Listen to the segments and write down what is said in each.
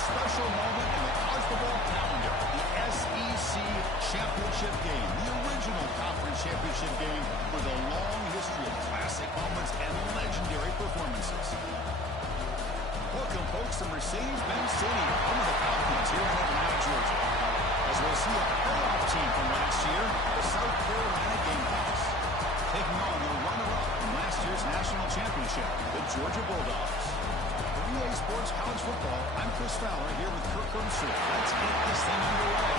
special moment in the college football calendar. The SEC Championship game, the original conference championship game with a long history of classic moments and legendary performances. Welcome, folks, to Mercedes-Benz Stadium, home of the Falcons here in Atlanta, Georgia. As we'll see a playoff team from last year, the South Carolina Gamecocks, taking on the runner-up from last year's national championship, the Georgia Bulldogs. For EA Sports College Football, I'm Chris Fowler here with Kirk Herbstreit. Let's get this thing underway.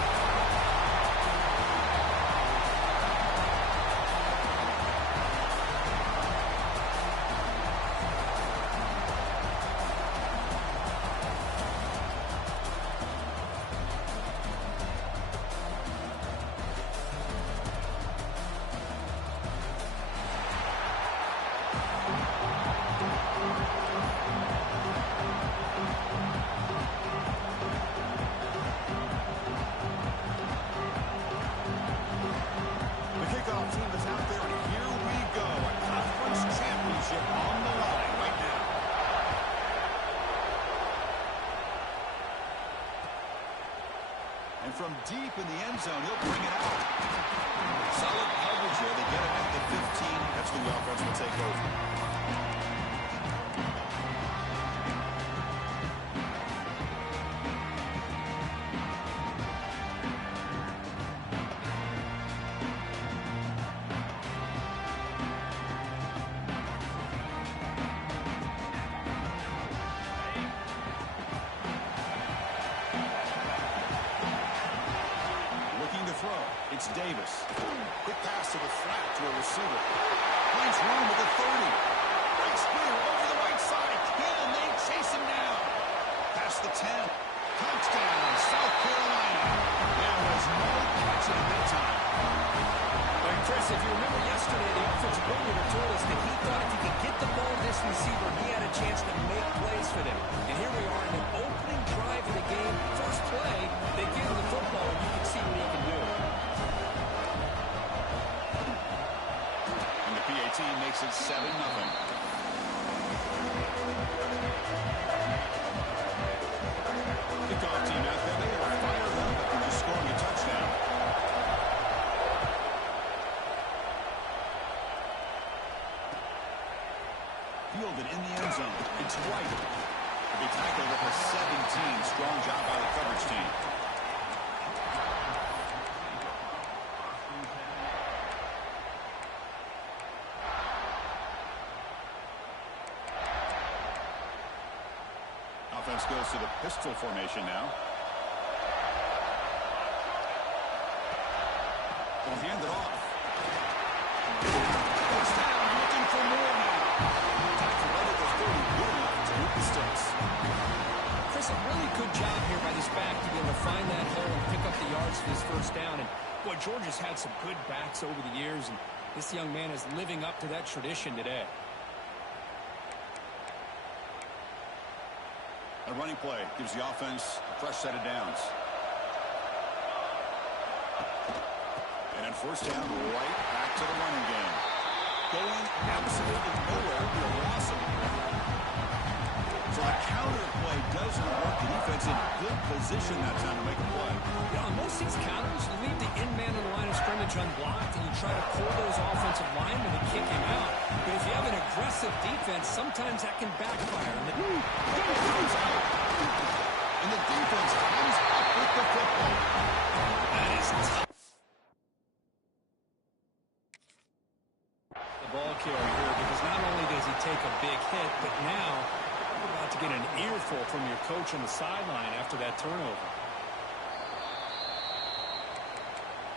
From deep in the end zone, he'll bring it out. Solid coverage there. They get him at the 15. That's when the offense will take over. It's Davis. Quick pass to the flat to a receiver. Finds room with a 30. Breaks clear over the right side. Hill, and they chase him down. Past the 10. Touchdown, South Carolina. There was no catching at that time. But Chris, if you remember yesterday, the offensive coordinator told us that he thought if he could get the ball to this receiver, he had a chance to make plays for them. And here we are in the opening drive of the game. First play, they give him the football, and you can see what he can do. Team makes it 7-0. Kickoff team out there. They are fired up after just scoring a touchdown. Fielded in the end zone. It's White. To be tackled at the 17. Strong job by the coverage team. Offense goes to the pistol formation now. They'll hand it off. First down, looking for more now. Time to run at the 30, good enough to beat the sticks. Chris, a really good job here by this back to be able to find that hole and pick up the yards for this first down. And boy, Georgia's had some good backs over the years, and this young man is living up to that tradition today. A running play gives the offense a fresh set of downs. And then first down, right back to the running game. Going absolutely nowhere, be a loss of it. So the counter play doesn't work. The defense in good position that time to make a play. Yeah, on most of these counters, you leave the in-man on the line of scrimmage unblocked, and you try to pull those offensive linemen and kick him out. But if you have an aggressive defense, sometimes that can backfire. And comes out. And the defense comes up with the football. That is tough. The ball carrier here, because not only does he take a big hit, but now you're about to get an earful from your coach on the sideline after that turnover.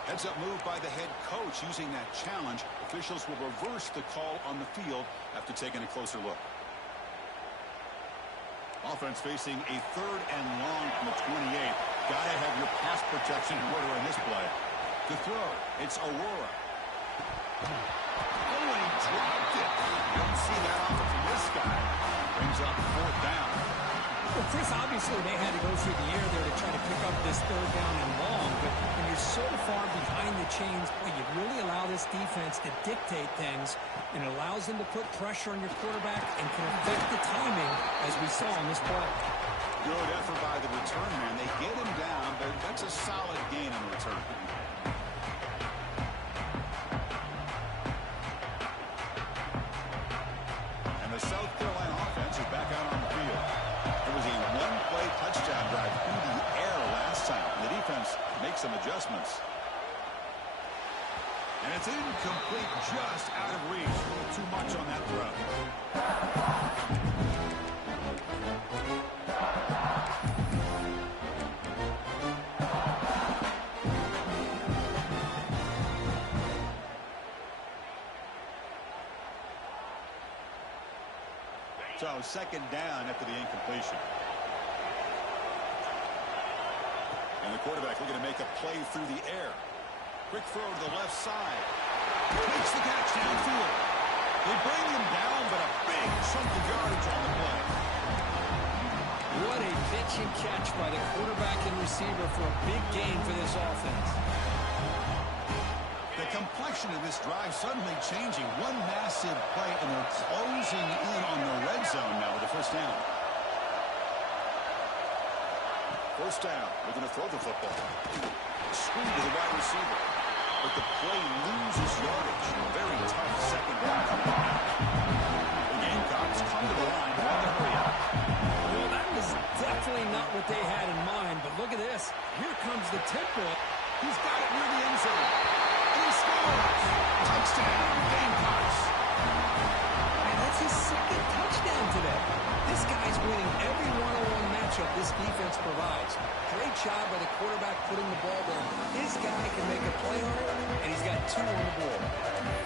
Heads up move by the head coach using that challenge. Officials will reverse the call on the field after taking a closer look. Offense facing a 3rd and long from the 28. Gotta have your pass protection in order in this play. To throw, it's Aurora. Oh, and he dropped it. You don't see that often from this guy. Brings up 4th down. Well, Chris, obviously they had to go through the air there to try to pick up this 3rd down and long, but when you're so far behind the chains, boy, you really allow this defense to dictate things, and it allows them to put pressure on your quarterback and can affect the timing, as we saw on this play. Good effort by the return man. They get him down, but that's a solid gain on the return. And the South Carolina offense is back out on the field. It was a one-play touchdown drive through the air last time. The defense makes some adjustments. And it's incomplete, just out of reach. A little too much on that throw. So second down after the incompletion. And the quarterback looking to make a play through the air. Quick throw to the left side. Makes the catch downfield. They bring him down, but a big chunk of yardage on the play. What a pitch and catch by the quarterback and receiver for a big gain for this offense. The complexion of this drive suddenly changing. One massive play, and they're closing in on the red zone now with the first down. First down, looking to throw the football. Screen to the wide receiver. But the play loses yardage. Very tough second down coming up now. The Gamecocks come to the line on the hurry up. Well, that was definitely not what they had in mind, but look at this. Here comes the tempo. He's got it near the end zone. And he scores. Touchdown, Gamecocks. Man, that's his second touchdown today. This guy's winning every one-on-one matchup this defense provides. Great job by the quarterback putting the ball there. This guy can make a play on it, and he's got two on the board.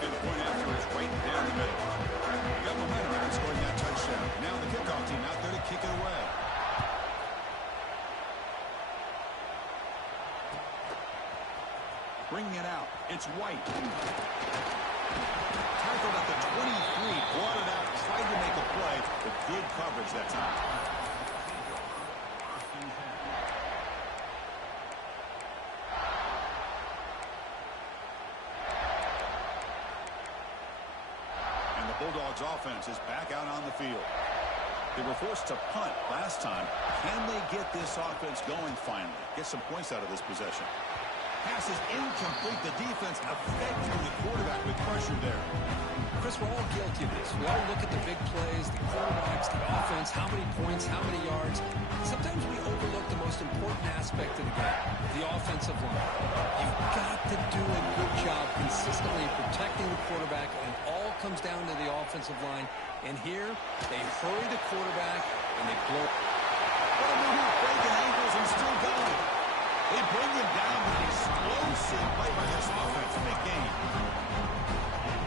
And the point after is right down the middle. You got momentum after scoring that touchdown. Now the kickoff team out there to kick it away. Bringing it out. It's White. Tackled at the 23. Brought it out. Tried to make a play, but good coverage that time. And the Bulldogs offense is back out on the field. They were forced to punt last time. Can they get this offense going finally? Get some points out of this possession. Pass is incomplete. The defense affecting the quarterback with pressure there. Chris, we're all guilty of this. We all look at the big plays, the quarterbacks, the offense, how many points, how many yards. Sometimes we overlook the most important aspect of the game, the offensive line. You've got to do a good job consistently protecting the quarterback, and it all comes down to the offensive line. And here, they hurry the quarterback, and they blow. What a move, breaking ankles and still going. They bring him down with an explosive play by this offense. Big game.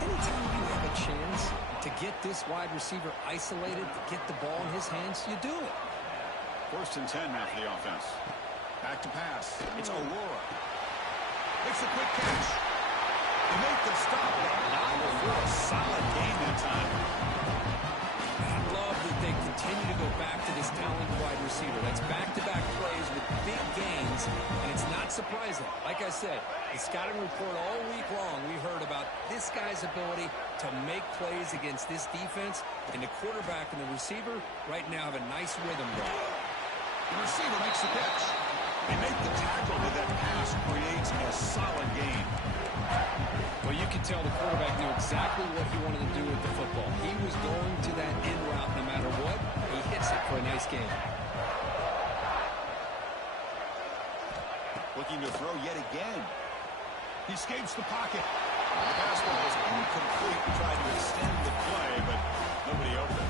Anytime you have a chance to get this wide receiver isolated, to get the ball in his hands, you do it. First and 10 now for the offense. Back to pass. It's Aurora. Makes a quick catch. They make the stop. Now for a solid game that time. I love that they continue to go back to this talented wide receiver. That's back-to-back plays with big gains, and it's not surprising. Like I said, the scouting report all week long, we heard about this guy's ability to make plays against this defense, and the quarterback and the receiver right now have a nice rhythm going. The receiver makes the catch. They make the tackle, but that pass creates a solid gain. Well, you can tell the quarterback knew exactly what he wanted to do with the football. He was going to that in route no matter what. He hits it for a nice gain. Looking to throw yet again. He escapes the pocket. The pass was incomplete. Tried to extend the play, but nobody open.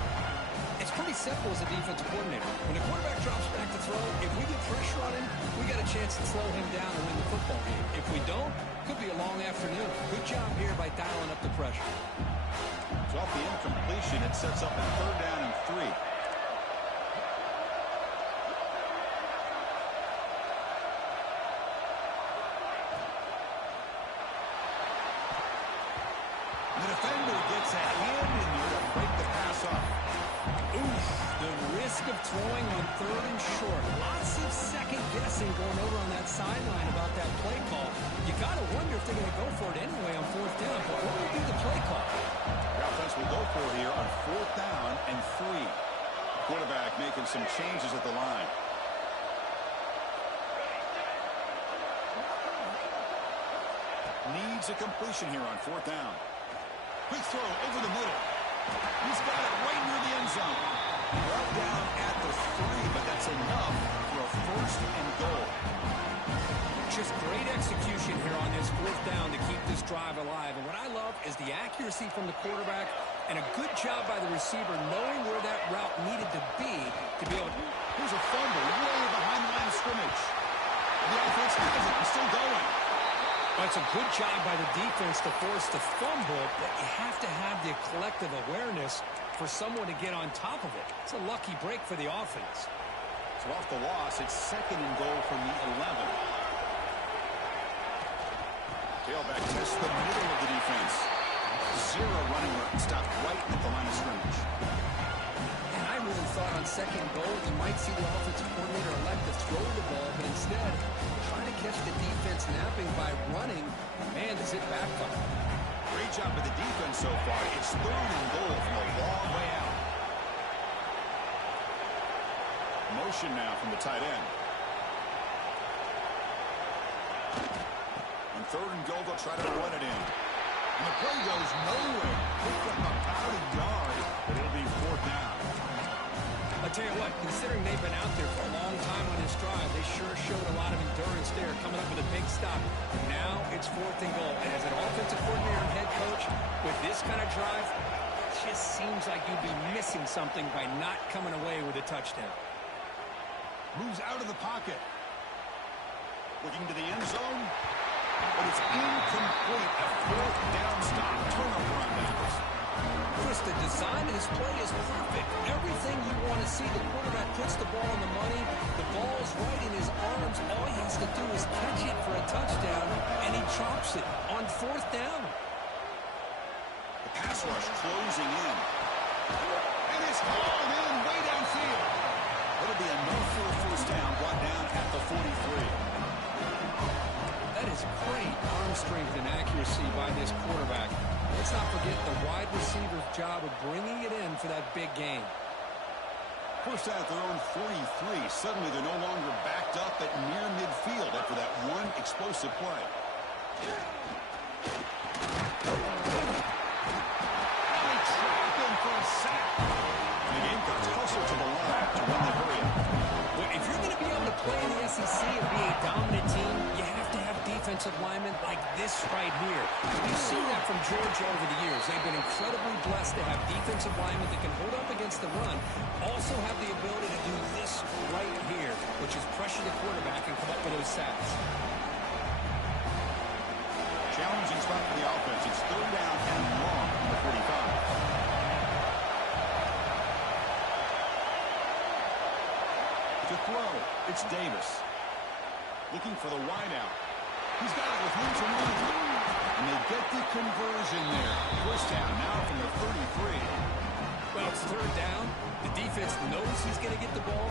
It's pretty simple as a defensive coordinator. When the quarterback drops back to throw, if we get pressure on him, we got a chance to slow him down and win the football game. If we don't, could be a long afternoon. Good job here by dialing up the pressure. So off the incompletion, it sets up a third down and 3. The defender gets a hand in there to break the pass off. Oof, the risk of throwing on third and short. Lots of second guessing going over on that sideline about that play call. You got to wonder if they're going to go for it anyway on fourth down, but what would be the play call? The offense will go for it here on fourth down and 3. Quarterback making some changes at the line. needs a completion here on 4th down. Quick throw over the middle. He's got it right near the end zone. Well down at the 3, but that's enough for a 1st and goal. Just great execution here on this 4th down to keep this drive alive. And what I love is the accuracy from the quarterback and a good job by the receiver knowing where that route needed to be able to... Here's a fumble way behind the line of scrimmage. The offense has it. It's still going. It's a good job by the defense to force the fumble, but you have to have the collective awareness for someone to get on top of it. It's a lucky break for the offense. So off the loss, it's 2nd and goal from the 11. Tailback tests the middle of the defense. 0 running room. Stopped right at the line of scrimmage. And I really thought on 2nd goal you might see the offensive coordinator elect to throw the ball, but instead trying to catch the defense napping by running. Man, does it backfire. Great job by the defense so far. It's 3rd and goal from a long way out. Motion now from the tight end. On 3rd and goal, they'll try to run it in. And the play goes nowhere. Picked up about a yard, but it'll be 4th down. I'll tell you what, considering they've been out there for a long time on this drive, they sure showed a lot of endurance there, coming up with a big stop. Now it's 4th and goal. And as an offensive coordinator and head coach, with this kind of drive, it just seems like you'd be missing something by not coming away with a touchdown. Moves out of the pocket. Looking to the end zone. But it's incomplete. A 4th down stop. Turnover on downs. Chris, the design of this play is perfect. Everything you want to see. The quarterback puts the ball on the money. The ball's right in his arms. All he has to do is catch it for a touchdown, and he chops it on 4th down. The pass rush closing in. And it's hauled in way downfield. It'll be enough for a 1st down. Brought down at the 43. That is great arm strength and accuracy by this quarterback. Let's not forget the wide receiver's job of bringing it in for that big game. 1st down at their own 43. Suddenly they're no longer backed up at near midfield after that one explosive play. And they trap him for a sack. And the Gamecocks hustle to the line to win the hurry-up. Well, if you're going to be able to play in the SEC and be a dominant team, you have to have defensive linemen like this right here. We've seen that from Georgia over the years. They've been incredibly blessed to have defensive linemen that can hold up against the run, also have the ability to do this right here, which is pressure the quarterback and come up with those sacks. Challenging spot for the offense. It's 3rd down and long from the 45. To throw, it's Davis. Looking for the wideout. He's got it with room to run. And they get the conversion there. 1st down now from the 33. Well, it's 3rd down. The defense knows he's going to get the ball.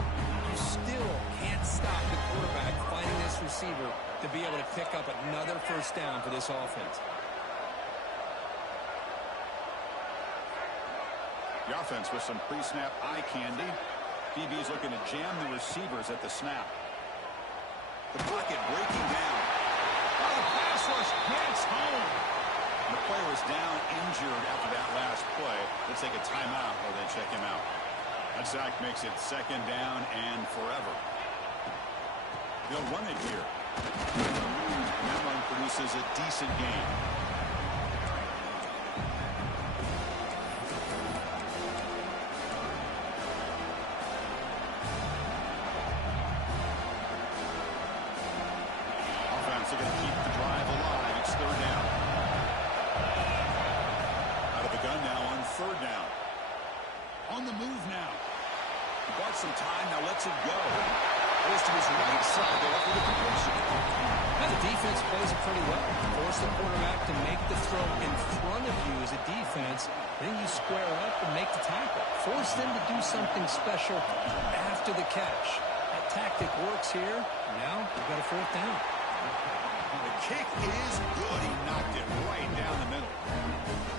You still can't stop the quarterback finding this receiver to be able to pick up another 1st down for this offense. The offense with some pre-snap eye candy. DB's looking to jam the receivers at the snap. The pocket breaking down. Oh, the pass rush gets home. And the player is down injured after that last play. Let's take a timeout while they check him out. That sack makes it 2nd down and forever. They'll run it here. That run produces a decent gain. They're going to keep the drive alive. It's 3rd down. Out of the gun now on 3rd down. On the move now. He bought some time, now lets it go. Goes to his right side there for the completion. Now the defense plays it pretty well. Force the quarterback to make the throw in front of you as a defense. Then you square up and make the tackle. Force them to do something special after the catch. That tactic works here. Now we've got a 4th down. The kick is good. He knocked it right down the middle.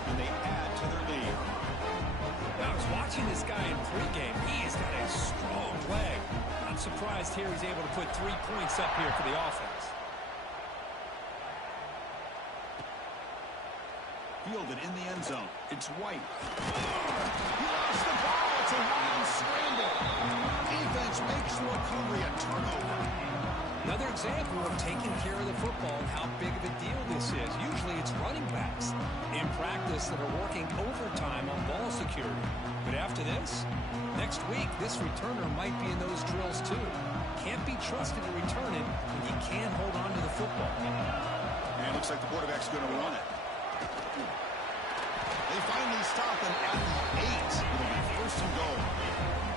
And they add to their lead. Now, I was watching this guy in pregame. He has got a strong leg. I'm surprised here he's able to put 3 points up here for the offense. fielded in the end zone. It's White. He lost the ball. It's a wild scramble. Defense makes the recovery a turnover. Another example of taking care of the football and how big of a deal this is. Usually it's running backs in practice that are working overtime on ball security. But after this, next week, this returner might be in those drills too. Can't be trusted to return it when you can't hold on to the football. And it looks like the quarterback's going to run it. They finally stop him at the 8. It'll be first and goal.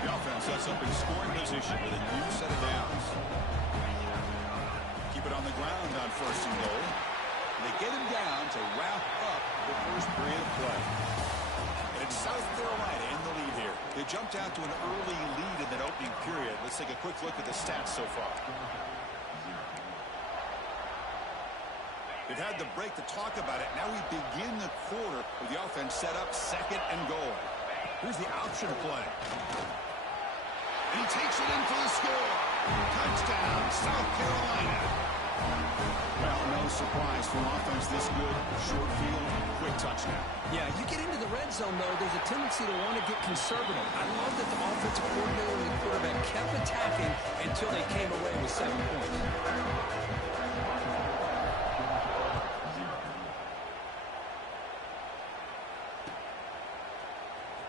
The offense sets up in scoring position with a new set of downs. Keep it on the ground on first and goal. They get him down to wrap up the first period of play. And it's South Carolina in the lead here. They jumped out to an early lead in that opening period. Let's take a quick look at the stats so far. They've had the break to talk about it. Now we begin the quarter with the offense set up second and goal. Here's the option play. And he takes it in for the score. Touchdown, South Carolina. Well, no surprise for an offense this good. Short field, quick touchdown. Yeah, you get into the red zone, though, there's a tendency to want to get conservative. I love that the offensive coordinator and the quarterback kept attacking until they came away with 7 points.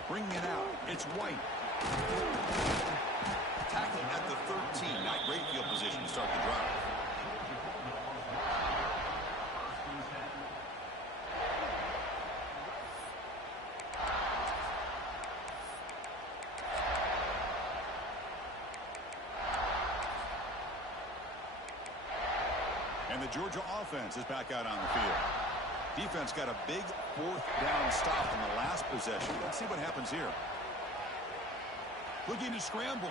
Bringing it out, it's White. Tackle at the 13. Not great field position to start the drive. And the Georgia offense is back out on the field. Defense got a big fourth down stop in the last possession. Let's see what happens here. Looking to scramble.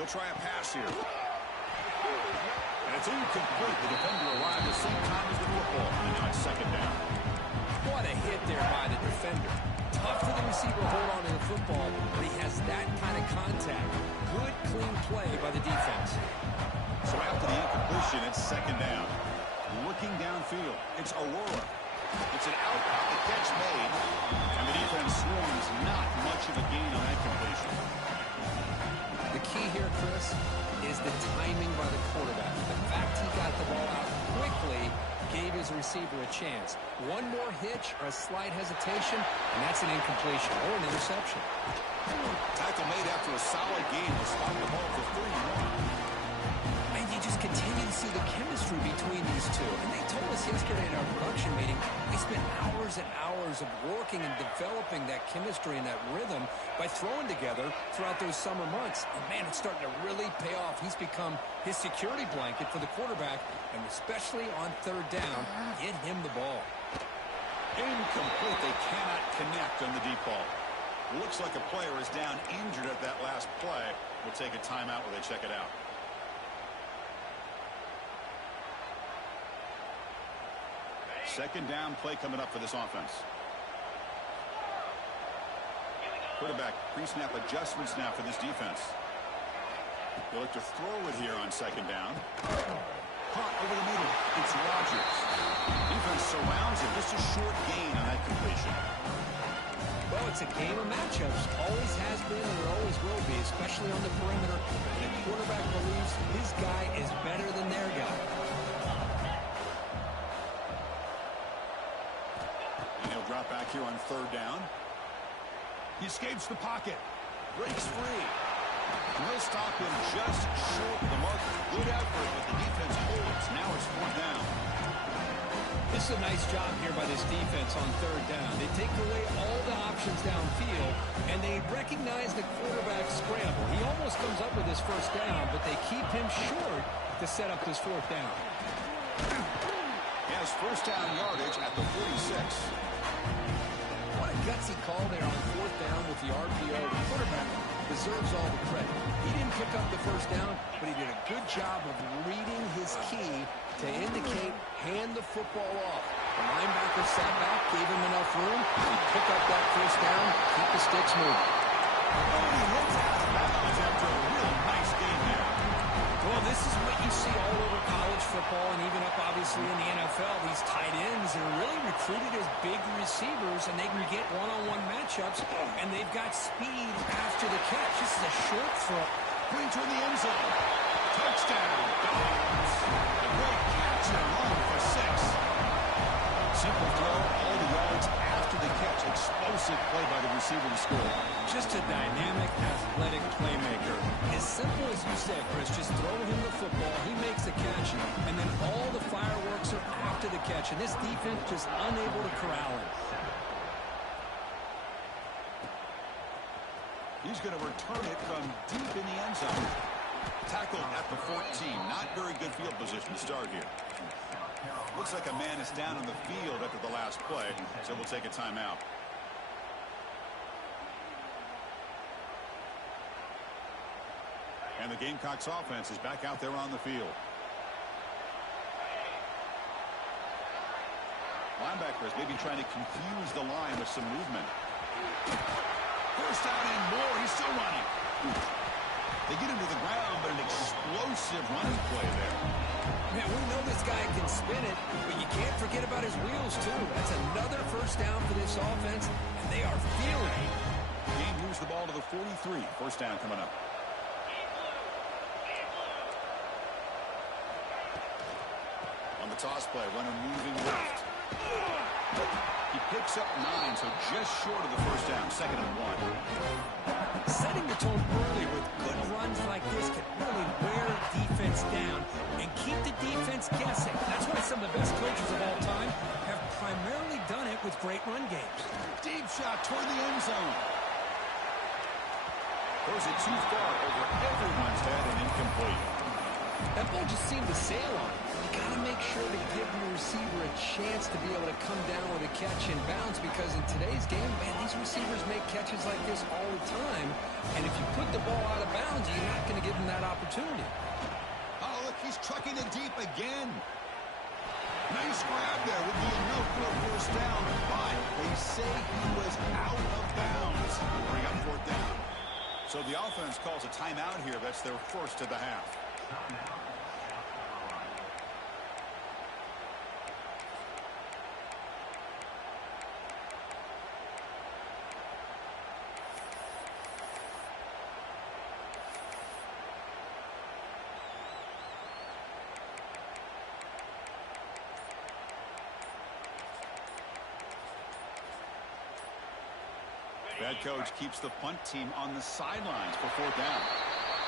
They'll try a pass here. And it's incomplete. The defender arrived at the same time as the football. And now it's second down. What a hit there by the defender. Tough for the receiver to hold on to the football, but he has that kind of contact. Good, clean play by the defense. So after the incompletion, it's second down. Looking downfield, it's Aurora. It's an out, the catch made, and the defense swarms. Not much of a gain on that completion. The key here, Chris, is the timing by the quarterback. The fact he got the ball out quickly gave his receiver a chance. One more hitch or a slight hesitation, and that's an incompletion or an interception. Tackle made after a solid game to spot the ball for 31. And you just continue to see the chemistry between these two. And they told us yesterday in our production meeting, they spent hours and hours of working and developing that chemistry and that rhythm by throwing together throughout those summer months. And man, it's starting to really pay off. He's become his security blanket for the quarterback, and especially on third down, get him the ball. Incomplete. They cannot connect on the deep ball. Looks like a player is down injured at that last play. We'll take a timeout while they check it out. Second down play coming up for this offense. Quarterback pre-snap adjustments now for this defense. They'll look to throw it here on second down. Caught over the middle. It's Rodgers. Defense surrounds him. Just a short gain on that completion. Well, it's a game of matchups. Always has been and it always will be, especially on the perimeter. The quarterback believes his guy is better than their guy. Drop back here on third down. He escapes the pocket. Breaks free. And they'll stop him just short of the mark. Good effort, but the defense holds. Now it's fourth down. This is a nice job here by this defense on third down. They take away all the options downfield, and they recognize the quarterback scramble. He almost comes up with his first down, but they keep him short to set up this fourth down. He has first down yardage at the 46. What a gutsy call there on fourth down with the RPO. The quarterback deserves all the credit. He didn't pick up the first down, but he did a good job of reading his key to indicate hand the football off. The linebacker sat back, gave him enough room to pick up that first down, keep the sticks moving. Oh, he hits out of bounds after a real nice game there. Well, this is what you see all over college football and even up, obviously, in the NFL. These tight ends are really recruited as big receivers, and they can get one-on-one matchups, and they've got speed after the catch. This is a short throw. Going toward the end zone. Touchdown, Dobbs. A great catch and run for 6. Simple throw, all the yards after the catch. Explosive play by the receiver to score. Just a dynamic, athletic playmaker. As simple as you said, Chris, just throw him the football, he makes the catch, and then all the fireworks are after the catch, and this defense just unable to corral him. He's going to return it from deep in the end zone. Tackled at the 14. Not very good field position to start here. Looks like a man is down on the field after the last play, so we'll take a timeout. And the Gamecocks offense is back out there on the field. Linebackers maybe trying to confuse the line with some movement. First down and more. He's still running. They get him to the ground, but an explosive running play there. Man, we know this guy can spin it, but you can't forget about his wheels, too. That's another first down for this offense, and they are feeling it. Game moves the ball to the 43. First down coming up. On the toss play, runner moving left. He picks up 9, so just short of the first down. 2nd and 1. Setting the tone early with good runs like this can really wear defense down and keep the defense guessing. That's why some of the best coaches of all time have primarily done it with great run games. Deep shot toward the end zone. Throws it too far over everyone's head and incomplete. That ball just seemed to sail on him. You got to make sure to give your receiver a chance to be able to come down with a catch and bounce, because in today's game, man, these receivers make catches like this all the time. And if you put the ball out of bounds, you're not going to give them that opportunity. Oh, look, he's trucking it deep again. Nice grab there. Would be enough for a first down, but they say he was out of bounds. Bring up 4th down. So the offense calls a timeout here. That's their first of the half. Head coach keeps the punt team on the sidelines for 4th down.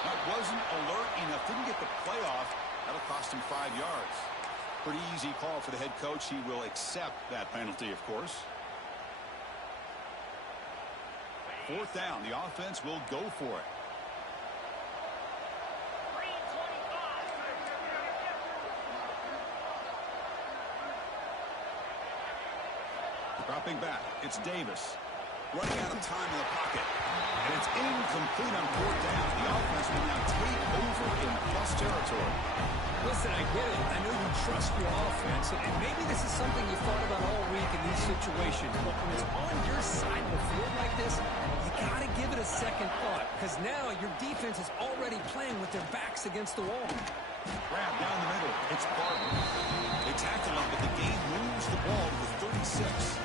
That wasn't alert enough. Didn't get the play off. That'll cost him 5 yards. Pretty easy call for the head coach. He will accept that penalty, of course. 4th down. The offense will go for it. Dropping back. It's Davis. Running out of time in the pocket. And it's incomplete on 4th down. The offense will now take over in plus territory. Listen, I get it. I know you trust your offense, and maybe this is something you thought about all week in these situations. But when it's on your side of the field like this, you got to give it a second thought, because now your defense is already playing with their backs against the wall. Grab down the middle. It's Barber. They tackle him, but the game moves the ball to the 36.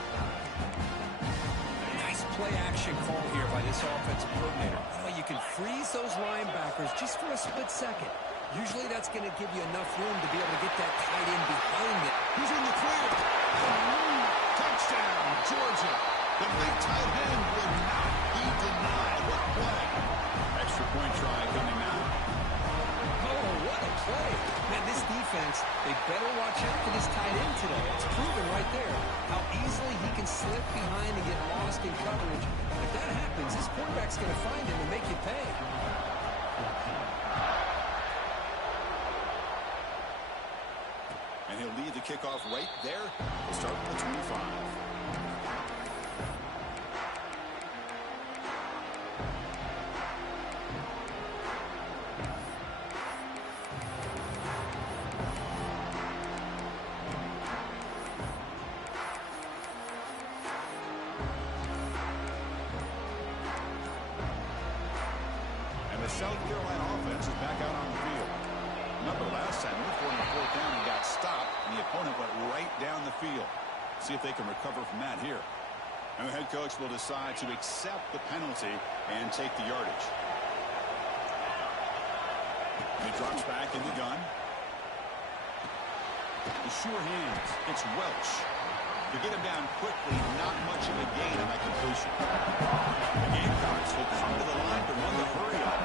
Play-action call here by this offensive coordinator. Oh, you can freeze those linebackers just for a split second. Usually that's going to give you enough room to be able to get that tight end behind it. He's in the clear. Touchdown, Georgia. The big tight end would not be denied. What a play. Extra point try coming now. Oh, what a play. Man, this defense, they better watch out for this tight end today. It's proven right there how easily he can slip behind and get lost in coverage. If that happens, this quarterback's going to find him and make you pay. And he'll lead the kickoff right there. We'll start with the 25. South Carolina offense is back out on the field. Remember last time, we were on 4th down and got stopped, and the opponent went right down the field. See if they can recover from that here. And the head coach will decide to accept the penalty and take the yardage. And he drops back in the gun. The sure hands. It's Welch. To get him down quickly, not much of a gain on that completion. The Gamecocks will come to the line to run the hurry up.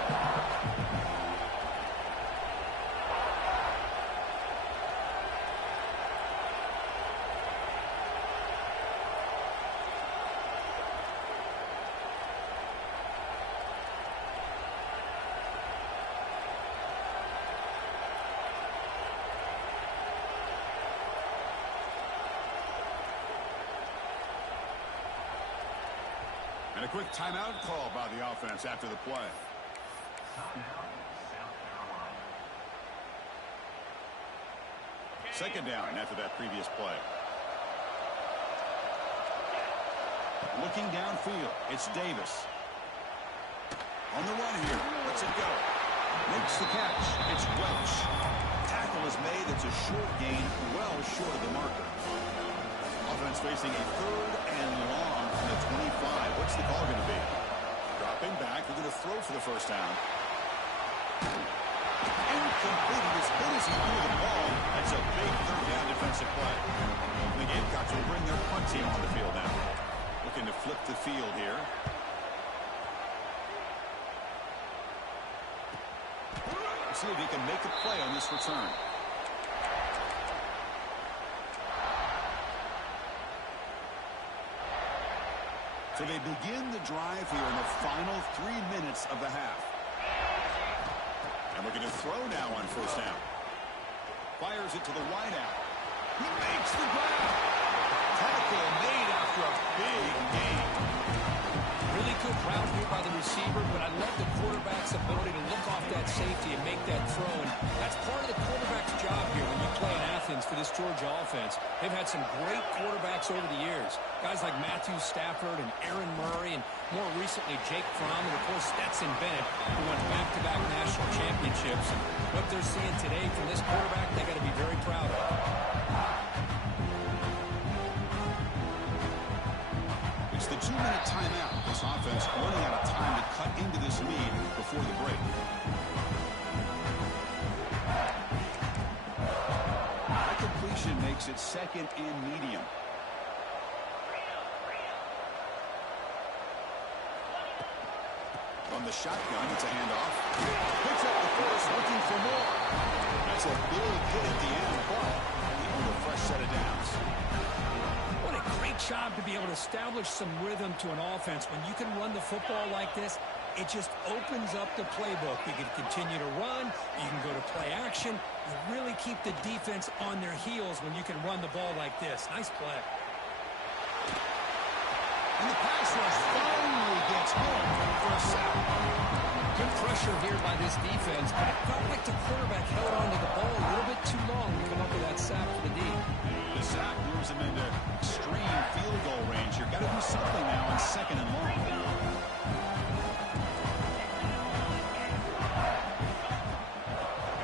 And a quick timeout call by the offense after the play. Second down after that previous play. Looking downfield, it's Davis. On the run here, lets it go. Makes the catch, it's Welch. Tackle is made, it's a short gain, well short of the marker. Offense facing a 3rd and long from the 25. What's the call going to be? Dropping back. They're going to throw for the first down. Incomplete. As good as he threw the ball, that's a big 3rd down defensive play. The Gamecocks will bring their punt team on the field now. Looking to flip the field here. Let's see if he can make a play on this return. So they begin the drive here in the final 3 minutes of the half. And we're going to throw now on first down. Fires it to the wideout. He makes the grab. Tackle made after a big gain. Really good route here by the receiver, but I love the quarterback's ability to look off that safety and make that throw. And that's part of the quarterback's job here when you play in Athens for this Georgia offense. They've had some great quarterbacks over the years. Guys like Matthew Stafford and Aaron Murray, and more recently Jake Fromm, and of course Stetson Bennett, who won back-to-back national championships. And what they're seeing today from this quarterback, they got to be very proud of. It's the 2-minute timeout. This offense running out of time to cut into this lead before the break. That completion makes it 2nd and medium. On the shotgun, it's a handoff. Picks up the first, looking for more. That's a big hit at the end, but with a fresh set of downs. What a great job to be able to establish some rhythm to an offense. When you can run the football like this, it just opens up the playbook. You can continue to run. You can go to play action. You really keep the defense on their heels when you can run the ball like this. Nice play. And the pass rush finally gets home for a sack. Good pressure here by this defense, but it felt like the quarterback held onto the ball a little bit too long to come up with that sack for the D. The sack moves him into extreme field goal range here. Got to do something now on 2nd and long.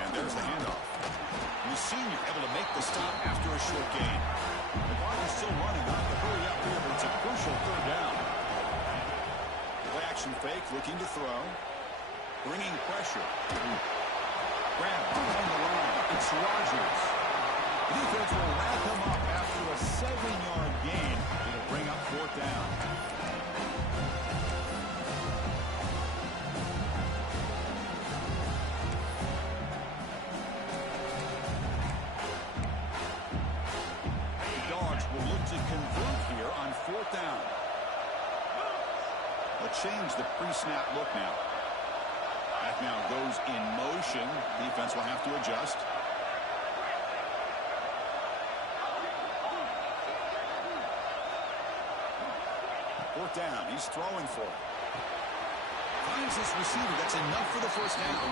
And there's the handoff. The senior able to make the stop after a short gain. The clock is still running. Not to hurry up here, but it's a crucial 3rd down. Play action fake, looking to throw. Bringing pressure. Grab behind the line. It's Rogers. The defense will wrap him up after a 7-yard gain. It'll bring up 4th down. The Dogs will look to convert here on 4th down. They'll change the pre-snap look now. That now goes in motion. Defense will have to adjust. 4th down. He's throwing for it. Finds this receiver. That's enough for the first down.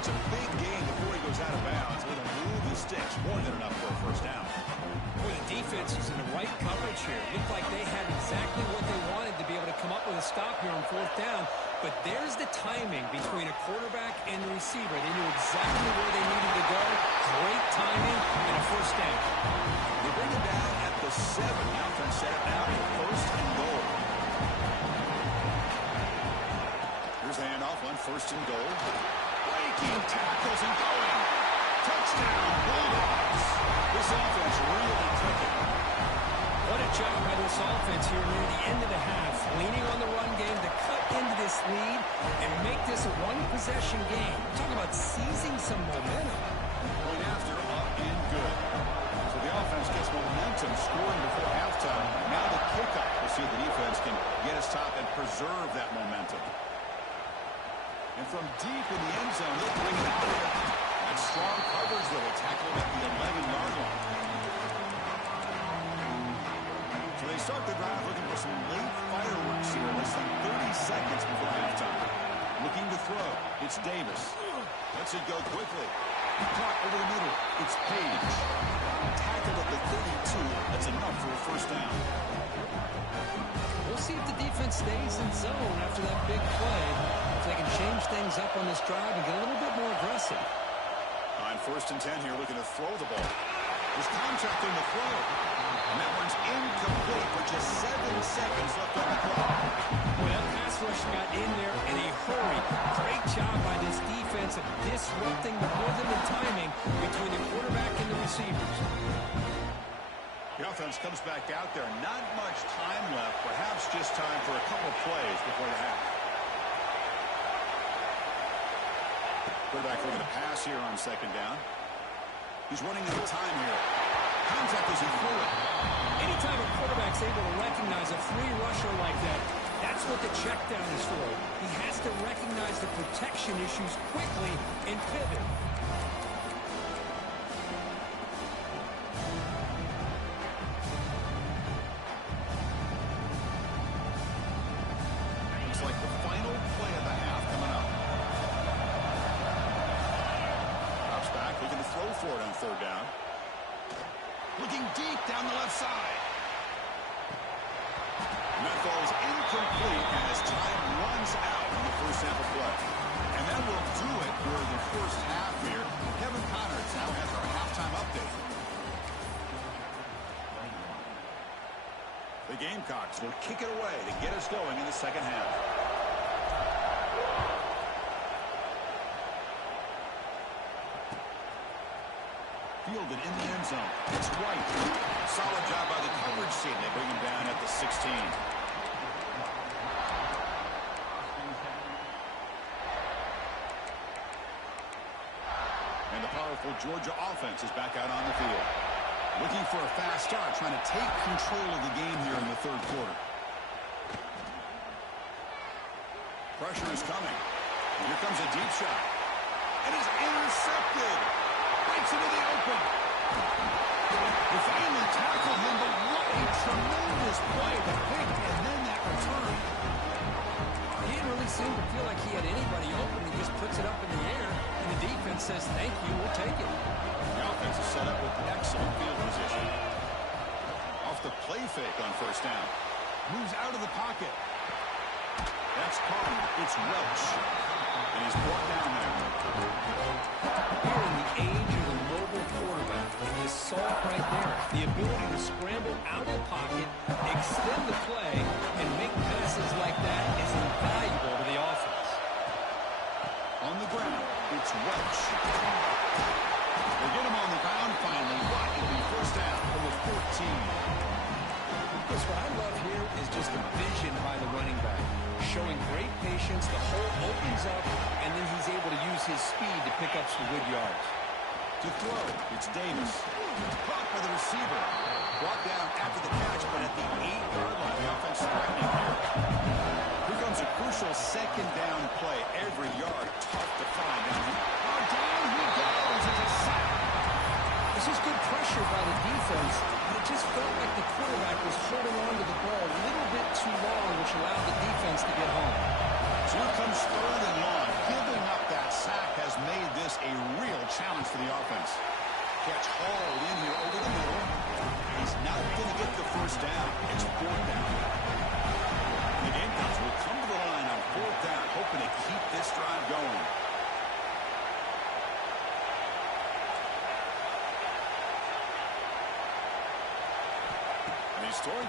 It's a big gain before he goes out of bounds. It'll move the sticks. More than enough for a first down. Boy, the defense is in the right coverage here. Looked like they had exactly what they wanted to be able to come up with a the stop here on fourth down. But there's the timing between a quarterback and the receiver. They knew exactly where they needed to go. Great timing and a first down. They bring it down at the 7. The offense set it now for first and goal. Here's the handoff on first and goal. Breaking tackles and going. Touchdown, Bulldogs. This offense really clicking. What a job by this offense here near the end of the half. Leaning on the run game to cut into this lead and make this a one-possession game. We're talking about seizing some momentum. Point after, up and good. So the offense gets momentum, scoring before halftime. Now the kickoff. We'll see if the defense can get a stop and preserve that momentum. And from deep in the end zone, they'll bring it out here. That strong coverage that will tackle at the 11-yard line. So they start the drive looking for some late fireworks here. Less than 30 seconds before halftime. Looking to throw. It's Davis. Lets it go quickly. Caught over the middle. It's Page. Tackled at the 32. That's enough for a first down. We'll see if the defense stays in zone after that big play. If they can change things up on this drive and get a little bit more aggressive. On first and 10 here, looking to throw the ball. There's contact in the throw. And that one's incomplete with just 7 seconds left on the clock. Boy, that pass rush got in there in a hurry. Great job by this defense of disrupting the rhythm and timing between the quarterback and the receivers. The offense comes back out there. Not much time left. Perhaps just time for a couple plays before the half. Quarterback looking to pass here on second down. He's running out of time here. Contact as he threw it. Anytime a quarterback's able to recognize a free rusher like that, that's what the check down is for. He has to recognize the protection issues quickly and pivot. Looks like the final play of the half coming up. Drops back, looking to throw for it on third down. Looking deep down the left side. And that falls incomplete as time runs out on the first half of play. And that will do it for the first half here. Kevin Connors now has our halftime update. The Gamecocks will kick it away to get us going in the second half. Fielded in the end zone. It's White. Solid job by the coverage team. They bring him down at the 16. And the powerful Georgia offense is back out on the field. Looking for a fast start, trying to take control of the game here in the third quarter. Pressure is coming. And here comes a deep shot. And it's intercepted. Breaks into the open. They finally tackled him, but what a tremendous play to pick, and then that return. He didn't really seem to feel like he had anybody open. He just puts it up in the air, and the defense says, thank you, we'll take it. The offense is set up with excellent field position. Off the play fake on first down. Moves out of the pocket. That's Carter. It's Welch. And he's brought down there. Here in the age of the mobile quarterback, and you saw it right there. The ability to scramble out of the pocket, extend the play, and make passes like that is invaluable to the offense. On the ground, it's Welch. They get him on the ground finally, but it'll be first down for the 14. Chris, what I love here is just the vision by the running back. Showing great patience, the hole opens up, and then he's able to use his speed to pick up some good yards. To throw, it's Davis. Caught by the receiver. Brought down after the catch, but at the 8-yard line, the offense threatening here. Here comes a crucial second down play. Every yard tough to find. Oh, down he goes. It's a sack. This is good pressure by the defense. It just felt like the quarterback was holding on to the ball a little bit too long, which allowed the defense to get home. So here comes third and long. Giving up that sack has made this a real challenge for the offense. Catch hauled in here over the middle. He's not going to get the first down. It's fourth down. The Gamecocks will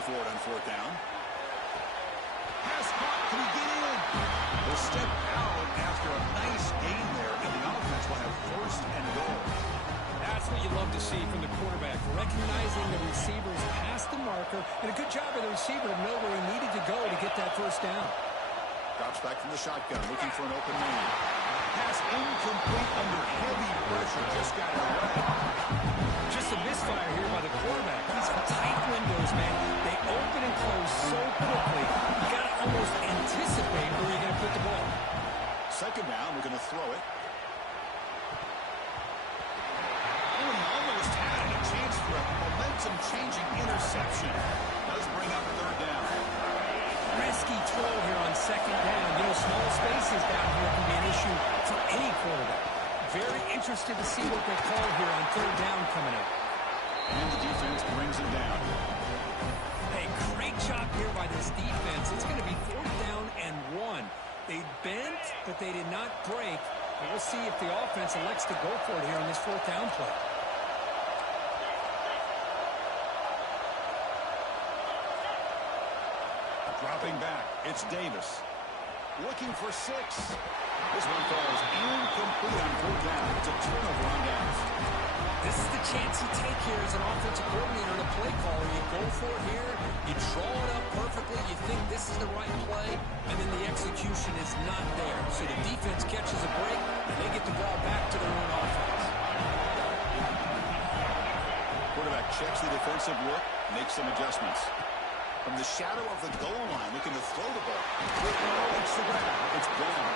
for it on fourth down. Pass caught. Can he get in? They'll step out after a nice gain there, and the offense will have first and goal. That's what you love to see from the quarterback, recognizing the receivers past the marker, and a good job of the receiver to know where he needed to go to get that first down. Drops back from the shotgun, looking for an open man. Pass incomplete under heavy pressure. Just got it away. Just a misfire here by the quarterback. These tight windows, man, they open and close so quickly. You got to almost anticipate where you're going to put the ball. Second down, we're going to throw it. Oh, he almost had a chance for a momentum-changing interception. Does bring up third down. Risky throw here on second down. You know, small spaces down here can be an issue for any quarterback. Very interested to see what they call here on third down coming up. And the defense brings it down. Hey, great job here by this defense. It's going to be fourth down and 1. They bent, but they did not break. And we'll see if the offense elects to go for it here on this fourth down play. Dropping back, it's Davis. Looking for 6. This one falls incomplete on fourth down. It's a turnover on downs. This is the chance you take here as an offensive coordinator and a play caller. You go for it here, you draw it up perfectly, you think this is the right play, and then the execution is not there. So the defense catches a break, and they get the ball back to their own offense. Quarterback checks the defensive look, makes some adjustments. From the shadow of the goal line, looking to throw the ball. It's the grab. It's gone.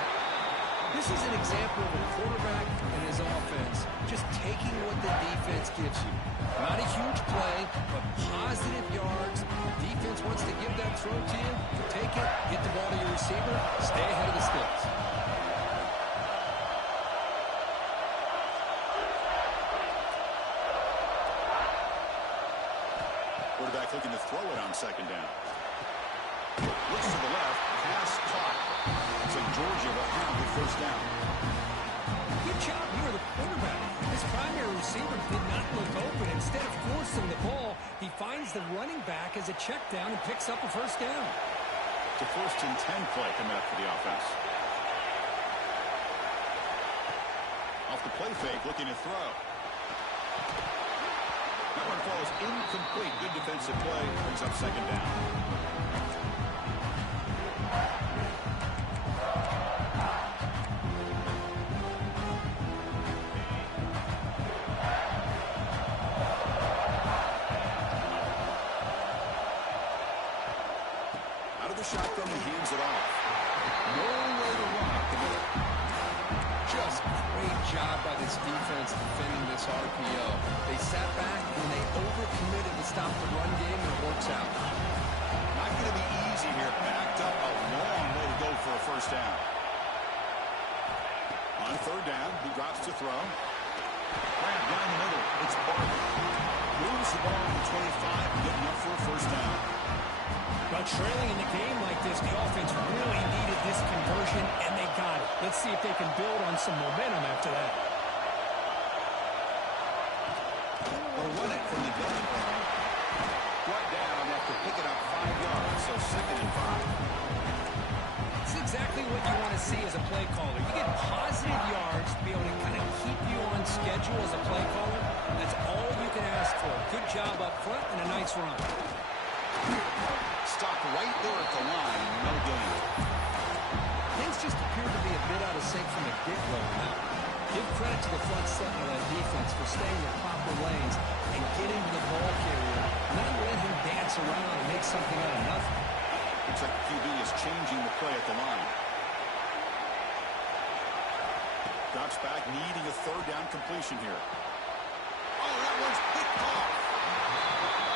This is an example of a quarterback and his offense just taking what the defense gives you. Not a huge play, but positive yards. Defense wants to give that throw to you. You take it, get the ball to your receiver, stay ahead of the sticks. Quarterback looking to throw it on second down. Looks to the left. Pass caught. So Georgia will have the first down. Good job here, the quarterback. His primary receiver did not look open. Instead of forcing the ball, he finds the running back as a check down and picks up a first down. It's a first and 10 play coming up for the offense. Off the play fake, looking to throw. That one falls incomplete. Good defensive play. Brings up second down. Out of the shotgun, he hands it off. No way to run up the middle. Just great job by this defense defending this RPO. They sat back and they overcommitted to stop the run game, and it works out. Not going to be easy here. Backed up a long way to go for a first down. On third down, he drops to throw. Grab down the middle. It's Barber. Moves the ball to the 25, good enough for a first down. But trailing in the game like this, the offense really needed this conversion, and they got it. Let's see if they can build on some momentum after that. They'll run it from the gun. Brought down after picking up 5 yards, so second and 5. It's exactly what you want to see as a play caller. You get positive yards to be able to kind of keep you on schedule as a play caller. That's all you can ask for. Good job up front and a nice run. Stop right there at the line. No gain. Things just appear to be a bit out of sync from the get-go now. Give credit to the front seven of that defense for staying in proper lanes and getting to the ball carrier, not letting him dance around and make something out of nothing. Looks like the QB is changing the play at the line. Drops back, needing a third down completion here. Oh, that one's picked off.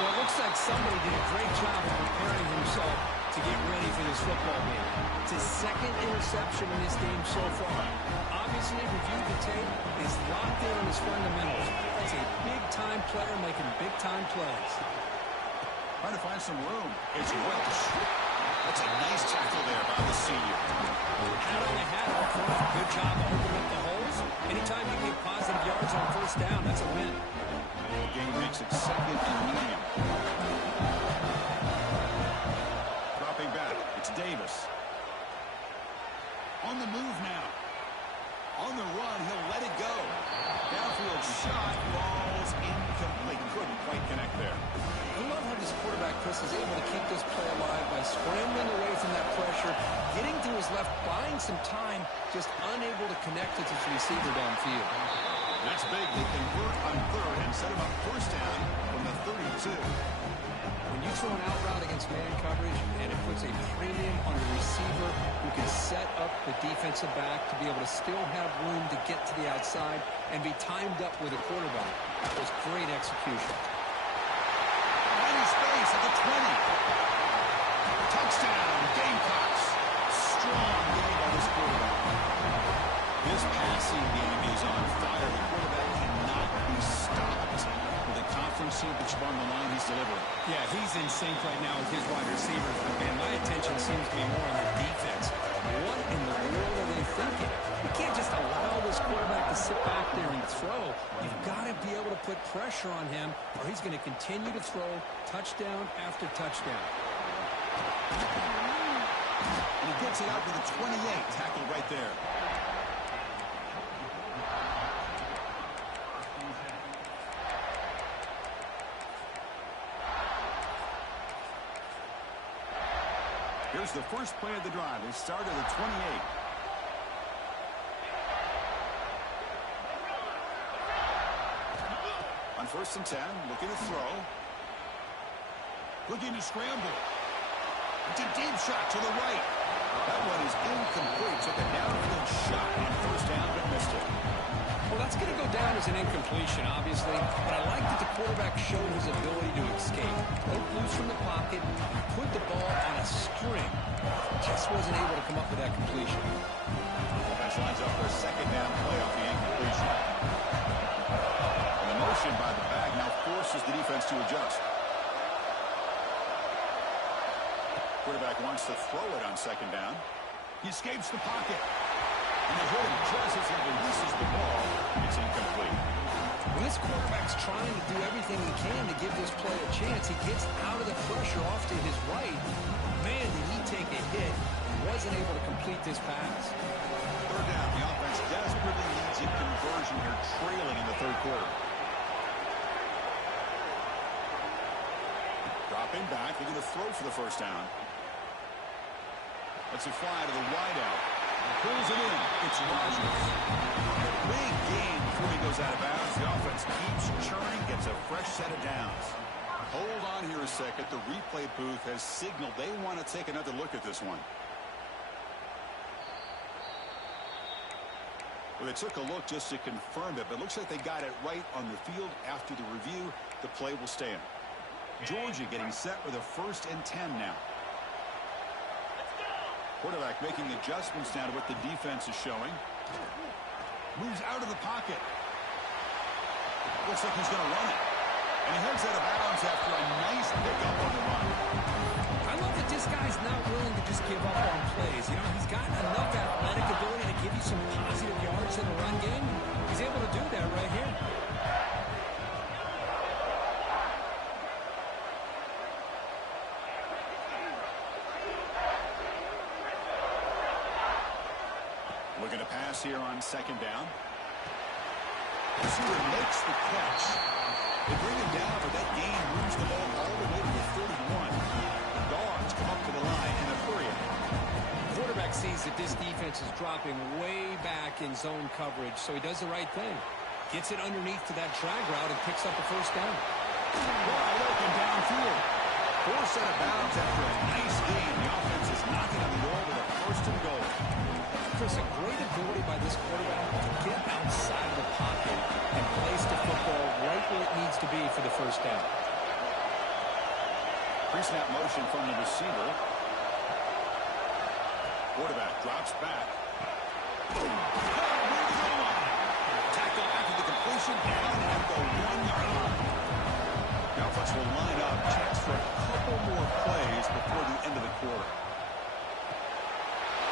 Well, it looks like somebody did a great job of preparing himself to get ready for this football game. It's his second interception in this game so far. Obviously, reviewed the tape, is locked in on his fundamentals. He's a big-time player making big-time plays. Trying to find some room. It's Welch. That's a nice tackle there by the senior. Hat on the hat up front. Good job of opening up the holes. Anytime you get positive yards on first down, that's a win. The game makes it second and medium. Davis. On the move now. On the run, he'll let it go. Downfield shot falls incomplete. Couldn't quite connect there. I love how this quarterback, Chris, is able to keep this play alive by scrambling away from that pressure, getting to his left, buying some time, just unable to connect with his receiver downfield. That's big. They convert on third and set him up first down from the 32. When you throw an out route against man coverage and it puts a premium on a receiver who can set up the defensive back to be able to still have room to get to the outside and be timed up with a quarterback, that was great execution. Running space at the 20. Touchdown, Gamecocks. Strong game by this quarterback. This passing game is on fire. The quarterback cannot be stopped. With a conference championship on the line, he's delivering. Yeah, he's in sync right now with his wide receivers. And my attention seems to be more on their defense. What in the world are they thinking? You can't just allow this quarterback to sit back there and throw. You've got to be able to put pressure on him, or he's going to continue to throw touchdown after touchdown. And he gets it out to the 28. Tackled right there. Here's the first play of the drive. They start at the 28. On 1st and 10, looking to throw. Looking to scramble. It's a deep shot to the right. That one is incomplete. Took a downfield shot on 1st down, but missed it. Well, that's going to go down as an incompletion, obviously, but I like that the quarterback showed his ability to escape. Broke loose from the pocket, put the ball on a string. Just wasn't able to come up with that completion. Defense lines up for a 2nd down play off the incompletion. And the motion by the bag now forces the defense to adjust. Quarterback wants to throw it on 2nd down. He escapes the pocket. And the hit him just as he releases the ball. It's incomplete. When this quarterback's trying to do everything he can to give this play a chance, he gets out of the pressure off to his right. Man, did he take a hit. He wasn't able to complete this pass. 3rd down. The offense desperately needs a conversion here, trailing in the 3rd quarter. Dropping back, looking to throw for the 1st down. Let's it fly to the wideout. Pulls it in. It's Rogers. A big gain before he goes out of bounds. The offense keeps churning, gets a fresh set of downs. Hold on here a second. The replay booth has signaled they want to take another look at this one. Well, they took a look just to confirm it, but it looks like they got it right on the field. After the review, the play will stand. Georgia getting set with a 1st and 10 now. Quarterback making adjustments now to what the defense is showing. Moves out of the pocket. Looks like he's going to run it. And he heads out of bounds after a nice pickup on the run. I love that this guy's not willing to just give up on plays. You know, he's got enough athletic ability to give you some positive yards in the run game. He's able to do that right here. Looking to pass here on 2nd down. Receiver makes the catch. They bring him down, but that gain moves the ball all the way to the 31. The Dogs come up to the line in a hurry. Quarterback sees that this defense is dropping way back in zone coverage, so he does the right thing. Gets it underneath to that drag route and picks up the 1st down. Wide open downfield. Forced out of bounds after a nice gain. The offense is knocking on the door with a 1st and goal. Chris, a great ability by this quarterback to get outside of the pocket and place the football right where it needs to be for the 1st down. Pre-snap motion from the receiver. Quarterback drops back. Tackle after the completion down at the 1-yard line. The offense will line up. Chance for a couple more plays before the end of the quarter.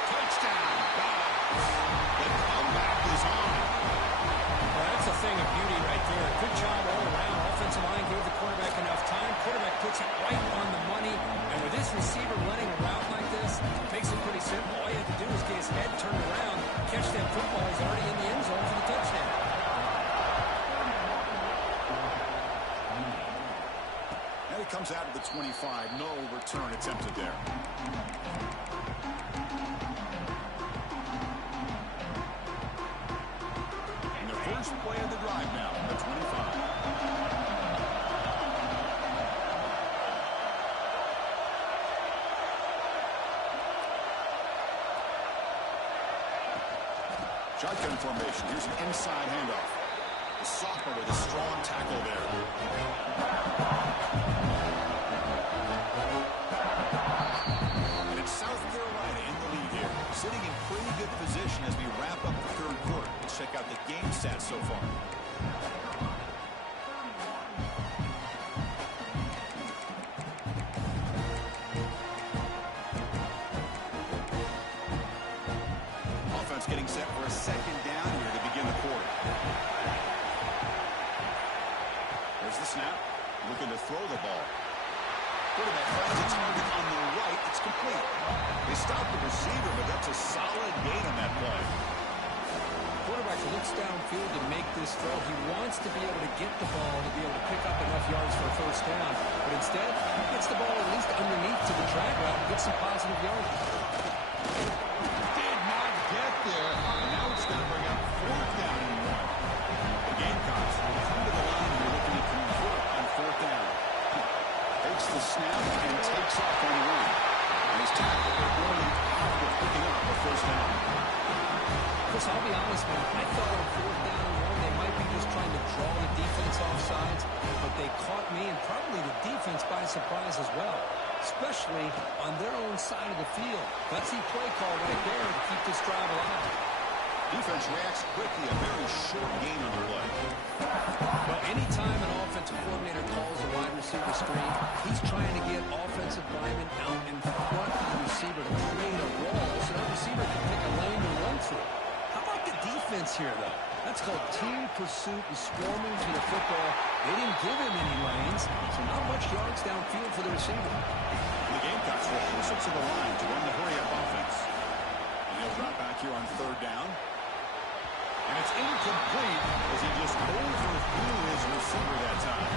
Touchdown. The comeback is on. Well, that's a thing of beauty right there. Good job all around. Offensive line gave the quarterback enough time. Quarterback puts it right on the money. And with this receiver running a route like this, 25. No return attempted there. And the first play of the drive now, the 25. Shotgun formation. Here's an inside handoff. The sophomore with a strong tackle there. And it's South Carolina in the lead here, sitting in pretty good position as we wrap up the third quarter. Let's check out the game stats so far. Offense getting set for a second down here to begin the quarter. There's the snap. Looking to throw the ball. Quarterback finds a target on the right. It's complete. They stop the receiver, but that's a solid gain on that play. Quarterback looks downfield to make this throw. He wants to be able to get the ball to be able to pick up enough yards for a first down. But instead, he gets the ball at least underneath to the drag route and gets some positive yardage. Did not get there. And now it's going to bring up fourth down and one. The Gamecocks will come to the line and looking to convert on fourth down. Takes the snap and takes off on the run. And he's tackled early after picking up a first down. Chris, I'll be honest, man. I thought on fourth down and one, they might be just trying to draw the defense off sides, but they caught me and probably the defense by surprise as well, especially on their own side of the field. Gutsy play call right there to keep this drive alive. Defense reacts quickly, a very short gain on the play. But anytime an offensive coordinator calls a wide receiver screen, he's trying to get offensive linemen out in front of the receiver to create a wall so that receiver can pick a lane to run through. How about the defense here, though? That's called team pursuit and swarming to the football. They didn't give him any lanes, so not much yards downfield for the receiver. The Gamecocks will push it to the line to run the hurry-up offense. And he'll drop back here on third down. And it's incomplete as he just overthrew his receiver that time.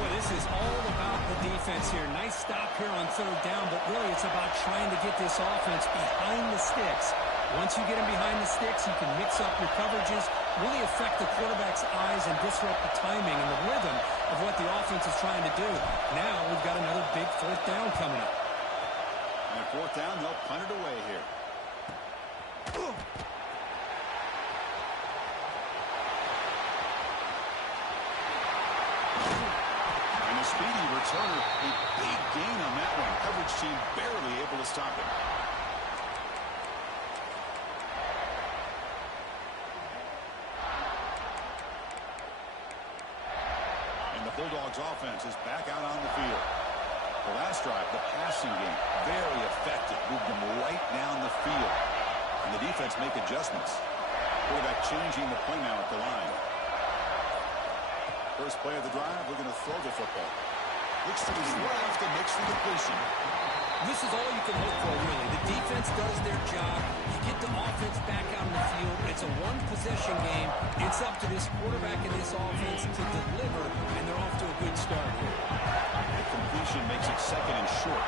Boy, this is all about the defense here. Nice stop here on third down, but really it's about trying to get this offense behind the sticks. Once you get him behind the sticks, you can mix up your coverages, really affect the quarterback's eyes and disrupt the timing and the rhythm of what the offense is trying to do. Now we've got another big fourth down coming up. And at fourth down, they'll punt it away here. And a speedy returner, a big gain on that one. Coverage team barely able to stop it. Bulldogs offense is back out on the field. The last drive, the passing game, very effective. Moved them right down the field. And the defense make adjustments. Quarterback changing the play now at the line. First play of the drive, we're going to throw the football. Looks to his left and makes the completion. This is all you can hope for, really. The defense does their job. You get the offense back out on the field. It's a one-possession game. It's up to this quarterback and this offense to deliver, and they're off to a good start here. The completion makes it second and short.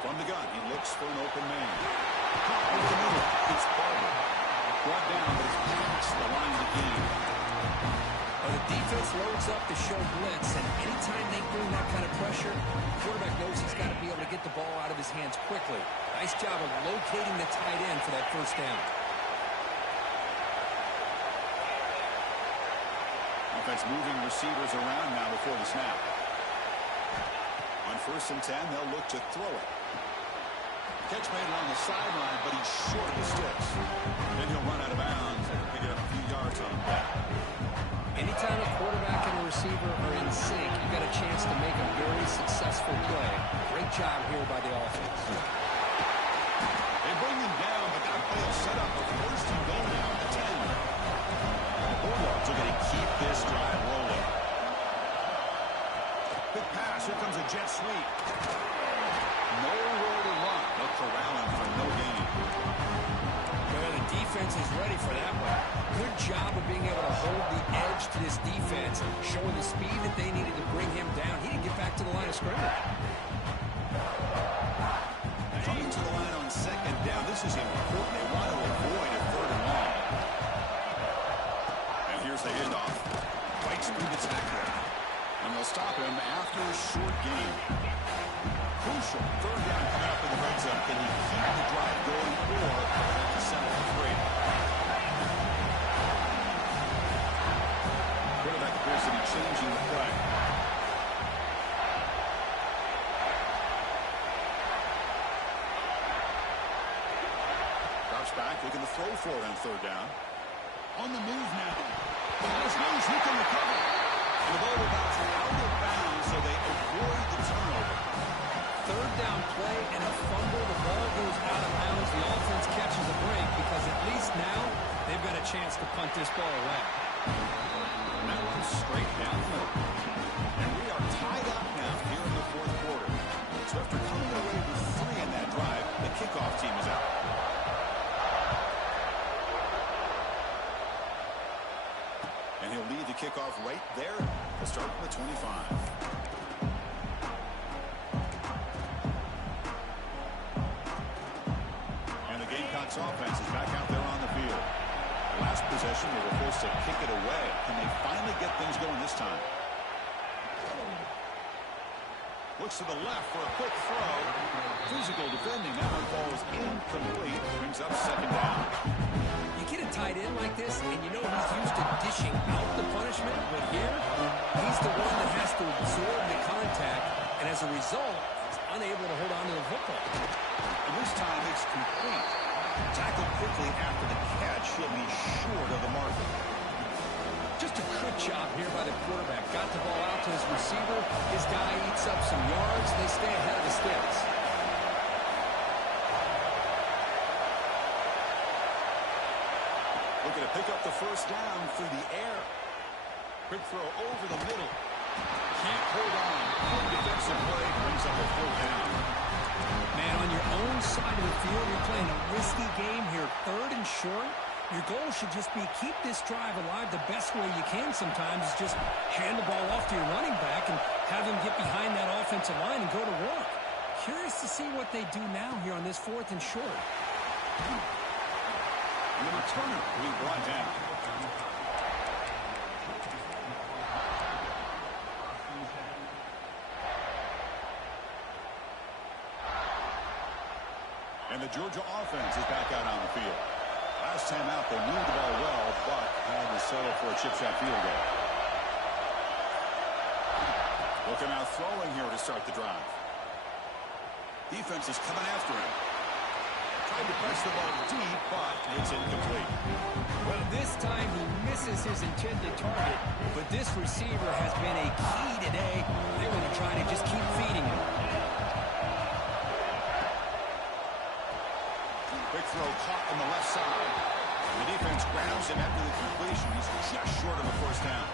From the gun, he looks for an open man. Caught over the middle. It's Barber. Brought down, but it's past the line of the game. The defense loads up to show blitz, and anytime they bring that kind of pressure, the quarterback knows he's got to be able to get the ball out of his hands quickly. Nice job of locating the tight end for that first down. Offense moving receivers around now before the snap. On 1st and 10, they'll look to throw it. Catch made along the sideline, but he's short of the sticks. Then he'll run out of bounds and pick it up a few yards on the play. Anytime a quarterback and a receiver are in sync, you've got a chance to make a very successful play. Great job here by the offense. They bring him down, but that play will set up a first and goal now at the 10. The Bulldogs are going to keep this drive rolling. Big pass. Here comes a jet sweep. Nowhere to run. They'll corral him for no gain. Well, the defense offense is ready for that one. Good job of being able to hold the edge to this defense, showing the speed that they needed to bring him down. He didn't get back to the line of scrimmage. Coming to the line on second down. This is important. They want to avoid a third and long. And here's the handoff. Fights through the tackle. And they'll stop him after a short game. Crucial third down coming up in the red zone. Can he keep the drive going or have to settle for three? Quarterback appears to be changing the play. Drops back, looking to throw for it on third down. On the move now. Ball is loose. He can recover. And the ball will bounce out of bounds, so they avoid the turnover. Third down play and a fumble. The ball goes out of bounds. The offense catches a break because at least now they've got a chance to punt this ball away. And that one's straight downfield. And we are tied up now here in the fourth quarter. So after coming away with 3 in that drive, the kickoff team is out. And he'll lead the kickoff right there to start with 25. Offense is back out there on the field. Last possession, they were forced to kick it away. Can they finally get things going this time? Looks to the left for a quick throw. Physical defending. That one falls incomplete. Brings up second down. You get a tight end like this, and you know he's used to dishing out the punishment, but here, he's the one that has to absorb the contact, and as a result, he's unable to hold on to the football. And this time, it's complete. Tackled quickly after the catch. He'll be short of the marker. Just a good job here by the quarterback. Got the ball out to his receiver. His guy eats up some yards. They stay ahead of the sticks. Looking to pick up the first down through the air. Quick throw over the middle. Can't hold on. Good defensive play. Brings up a full down. Man, on your own side of the field, you're playing a risky game here. Third and short. Your goal should just be keep this drive alive the best way you can sometimes is just hand the ball off to your running back and have him get behind that offensive line and go to work. Curious to see what they do now here on this fourth and short. And the returner will be brought down. And the Georgia offense is back out on the field. Last time out, they moved the ball well, but had to settle for a chip shot field goal. Looking out throwing here to start the drive. Defense is coming after him. Tried to press the ball deep, but it's incomplete. Well, this time he misses his intended target, but this receiver has been a key today. They're going to try to just keep feeding him. Quick throw caught on the left side. The defense grabs him after the completion. He's just short of a first down.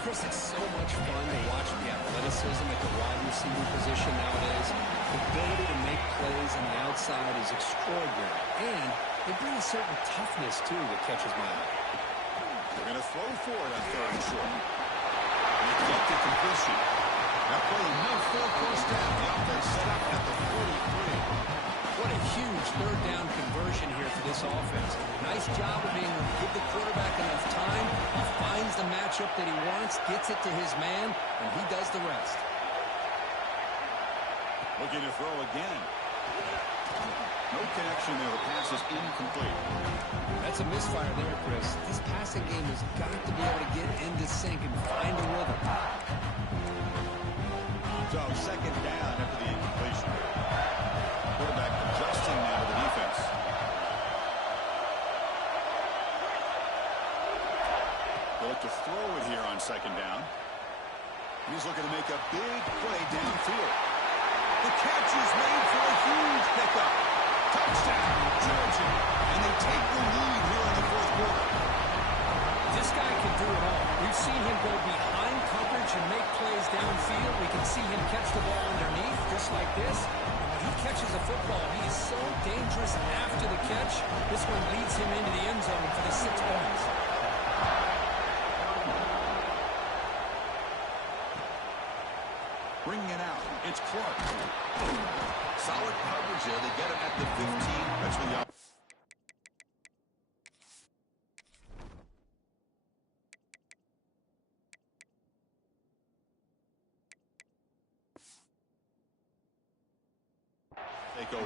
Chris, it's so much fun to watch the athleticism at the wide receiver position nowadays. The ability to make plays on the outside is extraordinary. And they bring a certain toughness, too, that catches my eye. They're going to throw for it on third and short. Neglected completion. That play enough for a first down. The offense set up at the 43. What a huge third down conversion here for this offense. Nice job of being able to give the quarterback enough time. He finds the matchup that he wants, gets it to his man, and he does the rest. Looking to throw again. No connection there. The pass is incomplete. That's a misfire there, Chris. This passing game has got to be able to get into sync and find a rhythm. So second down after the incompletion. Quarterback adjusting now to the defense. They'll look to throw it here on second down. He's looking to make a big play downfield. The catch is made for a huge pickup. Touchdown, Georgia. And they take the lead here in the fourth quarter. This guy can do it all. We've seen him go behind coverage and make plays downfield. We can see him catch the ball underneath, just like this. He catches a football. He is so dangerous business after the catch. This one leads him into the end zone for the 6 points. Bringing it out, it's Clark. Solid coverage there. They get him at the 15. That's when the take over.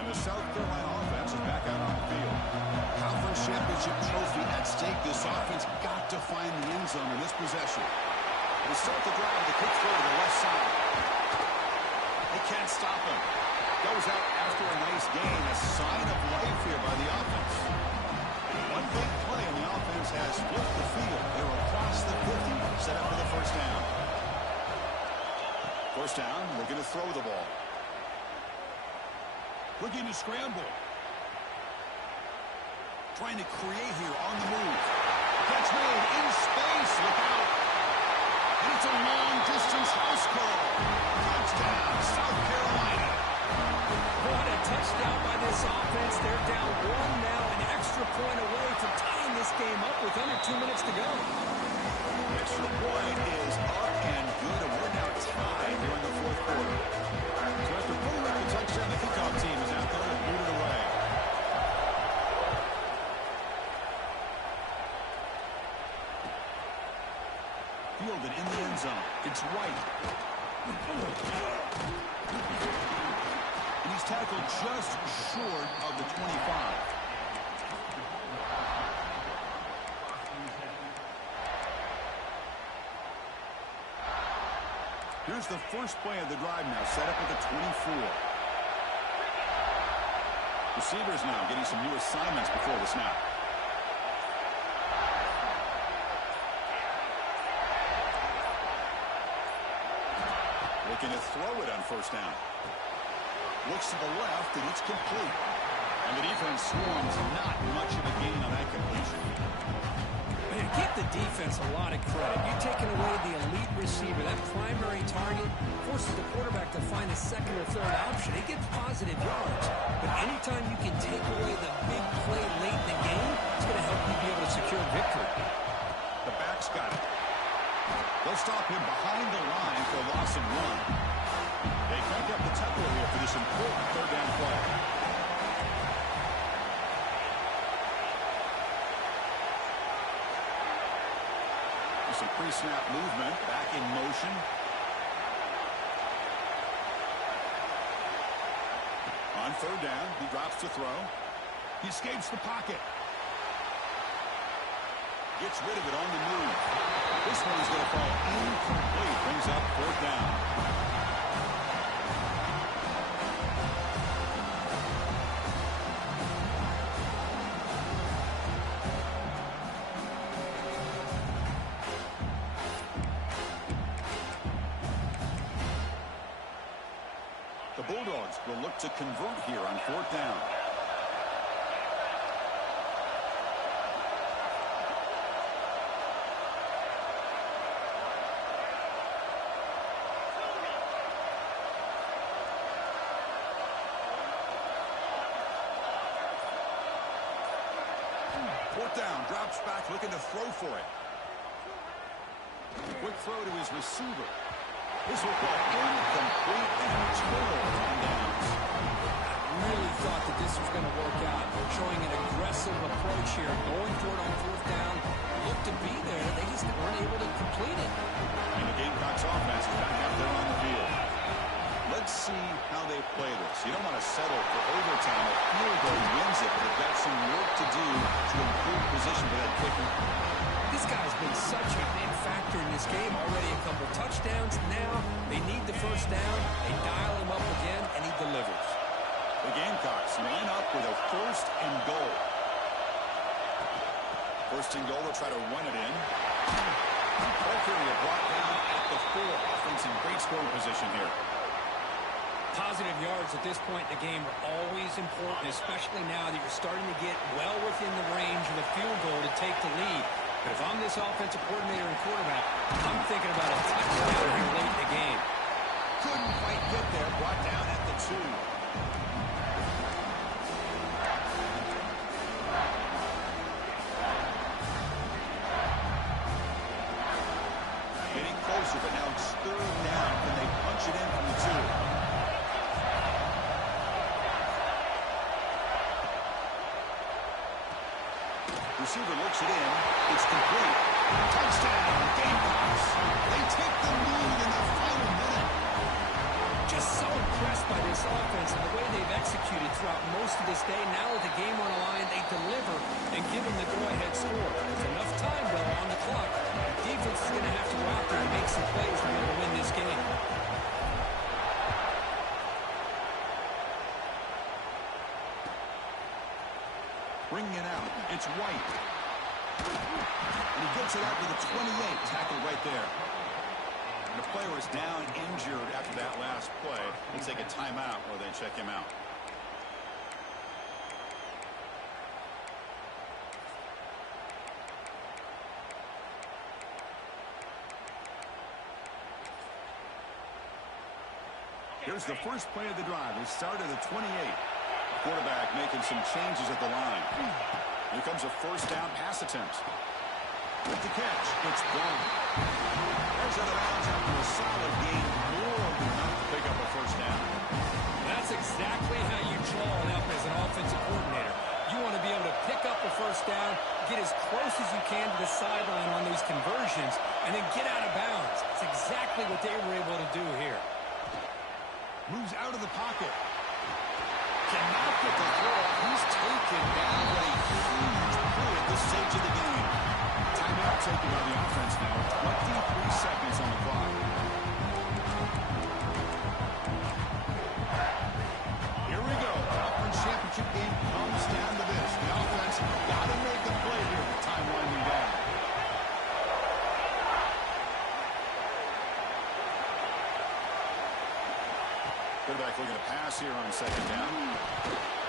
And the South Carolina offense is back out on the field. Conference championship trophy at stake. This offense got to find the end zone in this possession. They start the drive with a quick throw to the left side. They can't stop him. Goes out after a nice gain. A sign of life here by the offense. One big play and the offense has flipped the field. They're across the 50, set up for the first down. First down, looking to throw the ball. Looking to scramble. Trying to create here on the move. Catch made in space. Look out. And it's a long-distance house call. Touchdown, South Carolina. What a touchdown by this offense. They're down 1 now, an extra point away from tying this game up with under 2 minutes to go. Extra point is up and good, and we're now tied here in the fourth quarter. So after pulling up the touchdown, the kickoff team is out there to boot it away. Fielded in the end zone. It's White. And he's tackled just short of the 25. Here's the first play of the drive now, set up at the 24. Receivers now getting some new assignments before the snap. Looking to throw it on first down. Looks to the left, and it's complete. And the defense swarms not much of a gain on that completion. Man, give the defense a lot of credit. You're taking away the elite receiver, that primary target, forces the quarterback to find a second or third option. It gets positive yards. But anytime you can take away the big play late in the game, it's going to help you be able to secure victory. The back's got it. They'll stop him behind the line for a loss of 1. They crank up the tempo here for this important third down play. Some pre-snap movement, back in motion. On third down, he drops to throw. He escapes the pocket. Gets rid of it on the move. This one's going to fall incomplete. Brings up fourth down. The Bulldogs will look to convert here on fourth down. Fourth down, drops back, looking to throw for it. Quick throw to his receiver. This will go incomplete and 12 downs. I really thought that this was going to work out, showing an aggressive approach here, going for it on fourth down. Looked to be there, they just weren't able to complete it. And the Gamecocks offense is back out there on the field. Let's see how they play this. You don't want to settle for overtime. A field goal wins it, but they've got some work to do to improve position for that kicker. This guy's been such a big factor in this game. Already a couple touchdowns. Now they need the first down. They dial him up again, and he delivers. The Gamecocks line up with a first and goal. First and goal, they'll try to run it in. Area brought down at the 4. Offense in great scoring position here. Positive yards at this point in the game are always important, especially now that you're starting to get well within the range of a field goal to take the lead. But if I'm this offensive coordinator and quarterback, I'm thinking about a touchdown here late in the game. Couldn't quite get there. Brought down at the 2. Getting closer, but now it's 3rd down. Can they punch it in from the 2? Receiver looks it in. It's complete. Touchdown, Gamecocks. They take the lead in the final minute. Just so impressed by this offense and the way they've executed throughout most of this day. Now with the game on the line, they deliver and give them the go-ahead score. There's enough time, though, on the clock. The defense is going to have to go out there and make some plays to be able to win this game. Bringing it out. It's White. And he gets it out to the 28. Tackled right there. And the player is down injured after that last play. We'll take a timeout while they check him out. Here's the first play of the drive. They start at the 28. Quarterback making some changes at the line. Here comes a first down pass attempt. With the catch, it's gone. There's out of bounds after a solid gain. More than enough to pick up a first down. That's exactly how you draw it up as an offensive coordinator. You want to be able to pick up a first down, get as close as you can to the sideline on these conversions, and then get out of bounds. It's exactly what they were able to do here. Moves out of the pocket. Cannot get the throw. He's taken down with a huge play at this stage of the game. Timeout taken by the offense now. 23 seconds on the clock. Here we go. Conference championship game comes down to this. The offense got to make a play here with time winding down. Quarterback looking to pass here on 2nd down.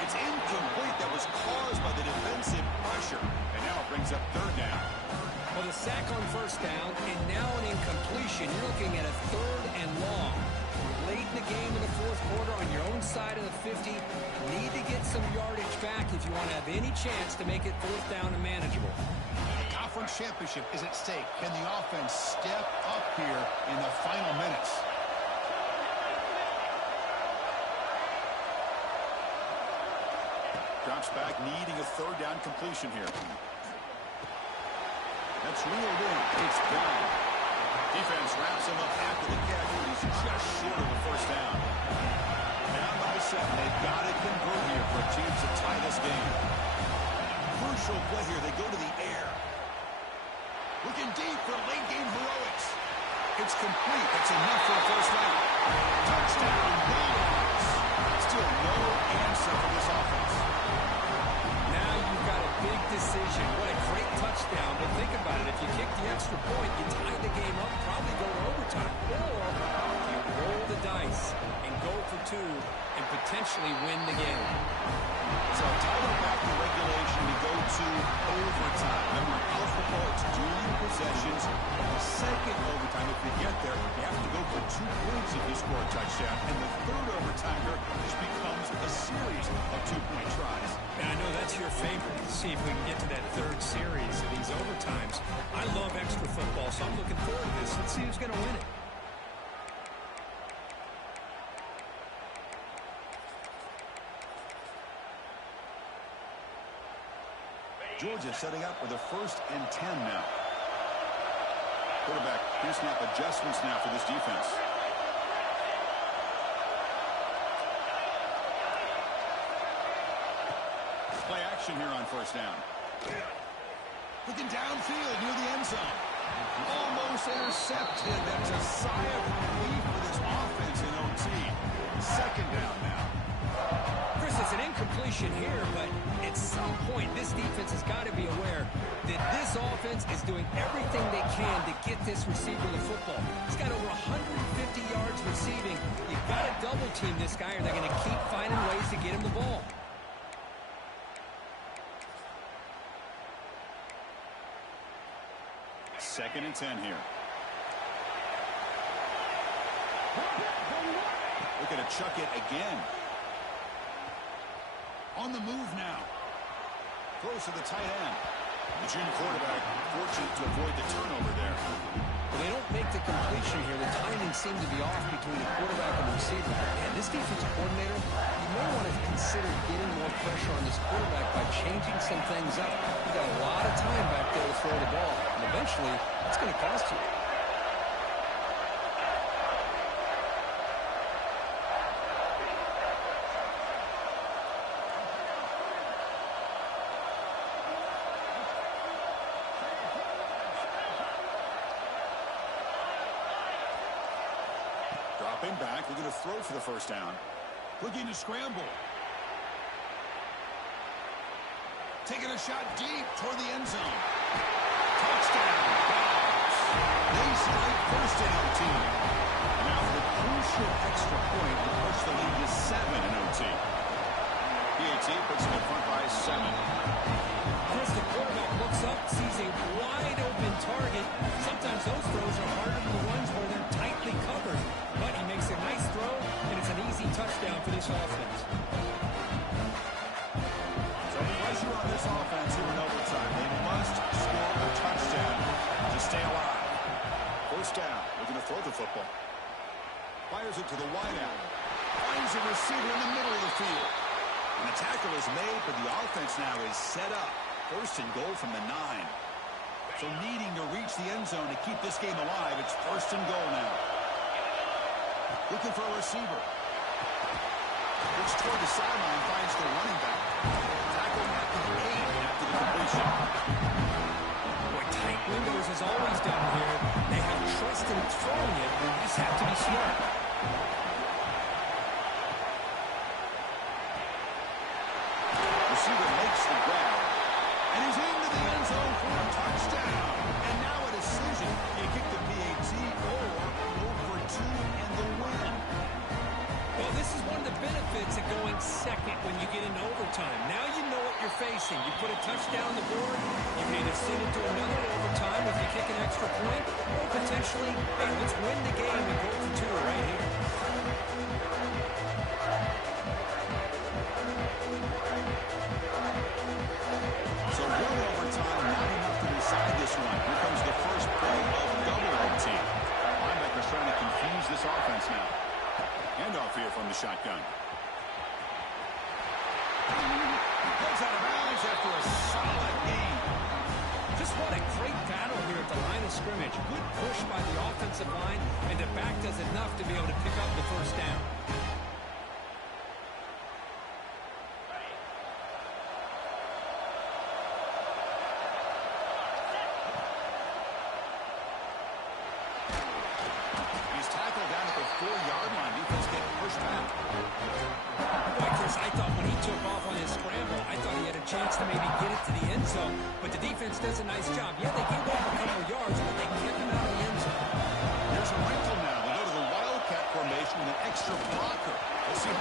It's incomplete. That was caused by the defensive pressure. And now it brings up 3rd down. Well, the sack on 1st down, and now an incompletion. You're looking at a 3rd and long. Late in the game in the 4th quarter on your own side of the 50. Need to get some yardage back if you want to have any chance to make it 4th down and manageable. The conference championship is at stake. Can the offense step up here in the final minutes? Drops back, needing a 3rd down completion here. That's reeled in. It's gone. Defense wraps him up after the catch, but he's just short of a first down. Down by 7. They've got to convert here for a chance to tie this game. Crucial play here. They go to the air. Looking deep for late game heroics. It's complete. That's enough for a first down. Touchdown. Bulldogs. Still no answer for this offense. Now you've got a big decision. What a great touchdown. But think about it. If you kick the extra point, you tie the game up, probably go to overtime. Or you roll the dice and go for 2 and potentially win the game. So tie it back to regulation. We go to overtime. Remember, college football, it's dueling possessions. The second overtime, if you get there, you have to go for 2 points if you score a touchdown. And the 3rd overtime here just becomes a series of 2-point tries. And I know that's your favorite. Let's see if we can get to that 3rd series of these overtimes. I love extra football, so I'm looking forward to this. Let's see who's going to win it. Georgia setting up with a 1st and 10 now. Quarterback, pre-snap adjustments now for this defense. Play action here on 1st down. Looking downfield near the end zone. Almost intercepted. That's a sigh of relief for this offense in OT. 2nd down now. Chris, it's an incompletion here, but at some point, this defense has got to be aware that this offense is doing everything they can to get this receiver the football. He's got over 150 yards receiving. You've got to double team this guy, or they're going to keep finding ways to get him the ball. 2nd and 10 here. Looking to chuck it again. On the move now. Throws to the tight end. The junior quarterback fortunate to avoid the turnover there. Well, they don't make the completion here. The timing seemed to be off between the quarterback and the receiver. And this defensive coordinator, you may want to consider getting more pressure on this quarterback by changing some things up. You got a lot of time back there to throw the ball. And eventually, it's going to cost you. Dropping back, looking to throw for the first down. Looking to scramble. Taking a shot deep toward the end zone. Touchdown. They strike first in OT. Now for the crucial extra point to push the lead to 7 in OT. PAT puts them in front by 7. Chris, the quarterback looks up, sees a wide open target. Sometimes those throws are harder than the ones where they're tightly covered. But he makes a nice throw, and it's an easy touchdown for this offense. So pressure on this offense here in overtime. They must score a touchdown to stay alive. First down, looking to throw the football. Fires it to the wideout. Finds a receiver in the middle of the field. And the tackle is made, but the offense now is set up. First and goal from the 9. So needing to reach the end zone to keep this game alive, it's first and goal now. Looking for a receiver. Looks toward the sideline, finds the running back. Tackle at the 8 after the completion. Boy, tight windows is always down here. They have trust in throwing it. They just have to be smart. Receiver makes the grab. And he's into the end zone for a touchdown. And now a decision. You kick the PAT or go for 2 and the win. Well, this is one of the benefits of going second when you get into overtime. Now you know what you're facing. You put a touchdown on the board, you can either send it to another overtime if you kick an extra point, or potentially, hey, let's win the game and go for 2 right here. So one overtime, not enough to decide this one. Here comes the first play of double OT. Linebacker's trying to confuse this offense now. Handoff here from the shotgun. Goes out of bounds after a solid game. Just what a great battle here at the line of scrimmage. Good push by the offensive line, and the back does enough to be able to pick up the first down. He's tackled down at the 4-yard line. Defense getting pushed back. Boy, Chris, I thought when he took off on his scramble, I thought he had a chance to maybe get it to the end zone. But the defense does a nice job. Yeah, they gave up a couple of yards, but they kept him out of the end zone. There's a wrinkle now. They go to the Wildcat formation with an extra blocker. Let's see.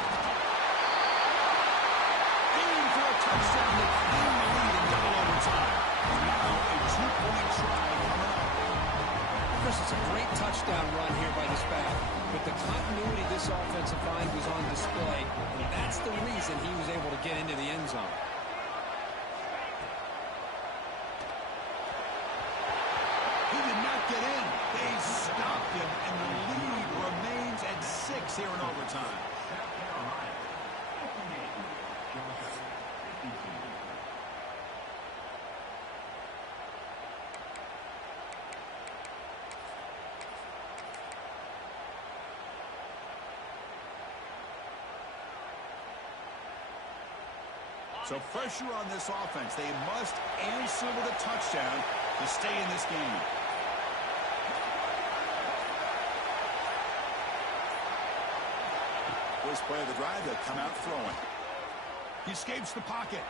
Aiming for a touchdown to claim the lead in double overtime. Now a 2-point try coming up. Chris, it's a great touchdown run here by this back. But the continuity this offensive line was on display, and that's the reason he was able to get into the end zone. He did not get in. They stopped him, and the lead remains at 6 here in overtime. So pressure on this offense. They must answer with a touchdown to stay in this game. First play of the drive, they'll come out throwing. He escapes the pocket.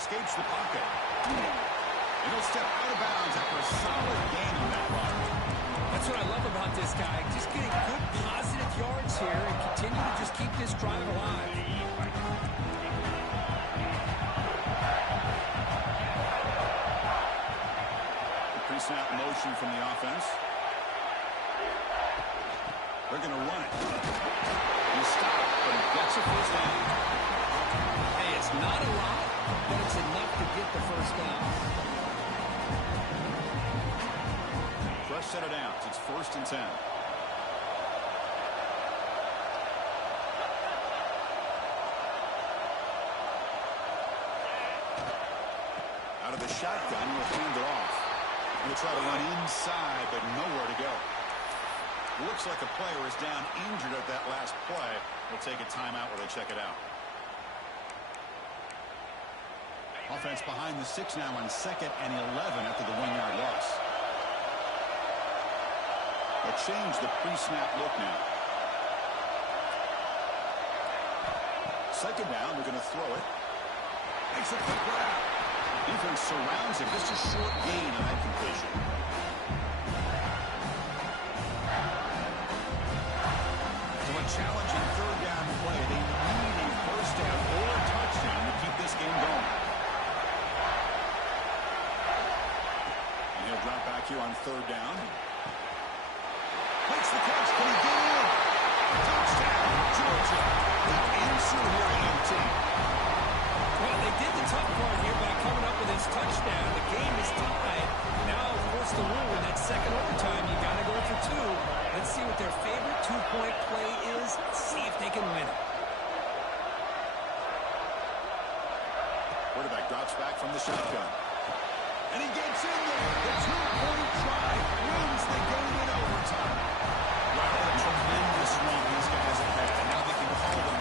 Escapes the pocket. And he'll step out of bounds after a solid gain on that run. That's what I love about this guy. Just getting good positive yards here and continue to just keep this drive alive. pre-snap motion from the offense. They're going to run it. He stopped, but he gets a first down. Hey, it's not a lot, but it's enough to get the first down. Fresh set of downs. It's 1st and 10. Out of the shotgun, we'll hand it off. We'll try to run inside, but nowhere to go. Looks like a player is down injured at that last play. We'll take a timeout while they check it out. Offense behind the 6 now on 2nd and 11 after the 1-yard loss. They'll change the pre-snap look now. 2nd down, they're going to throw it. Makes a quick grab. Defense surrounds him. Just a short gain on that completion. So a challenging 3rd down play. They need a first down or a touchdown to keep this game going. And he'll drop back here on 3rd down. Makes the catch. Can he get in? Touchdown, Georgia. The answer here at UT. Well, they did the tough part here by coming up with his touchdown. The game is tied. Now, of course, the rule in that second overtime, you got to go for 2. Let's see what their favorite 2-point play is. See if they can win it. Quarterback drops back from the shotgun. And he gets in there. The 2-point try wins the game in overtime. Wow, what a tremendous run these guys have had. And now they can call them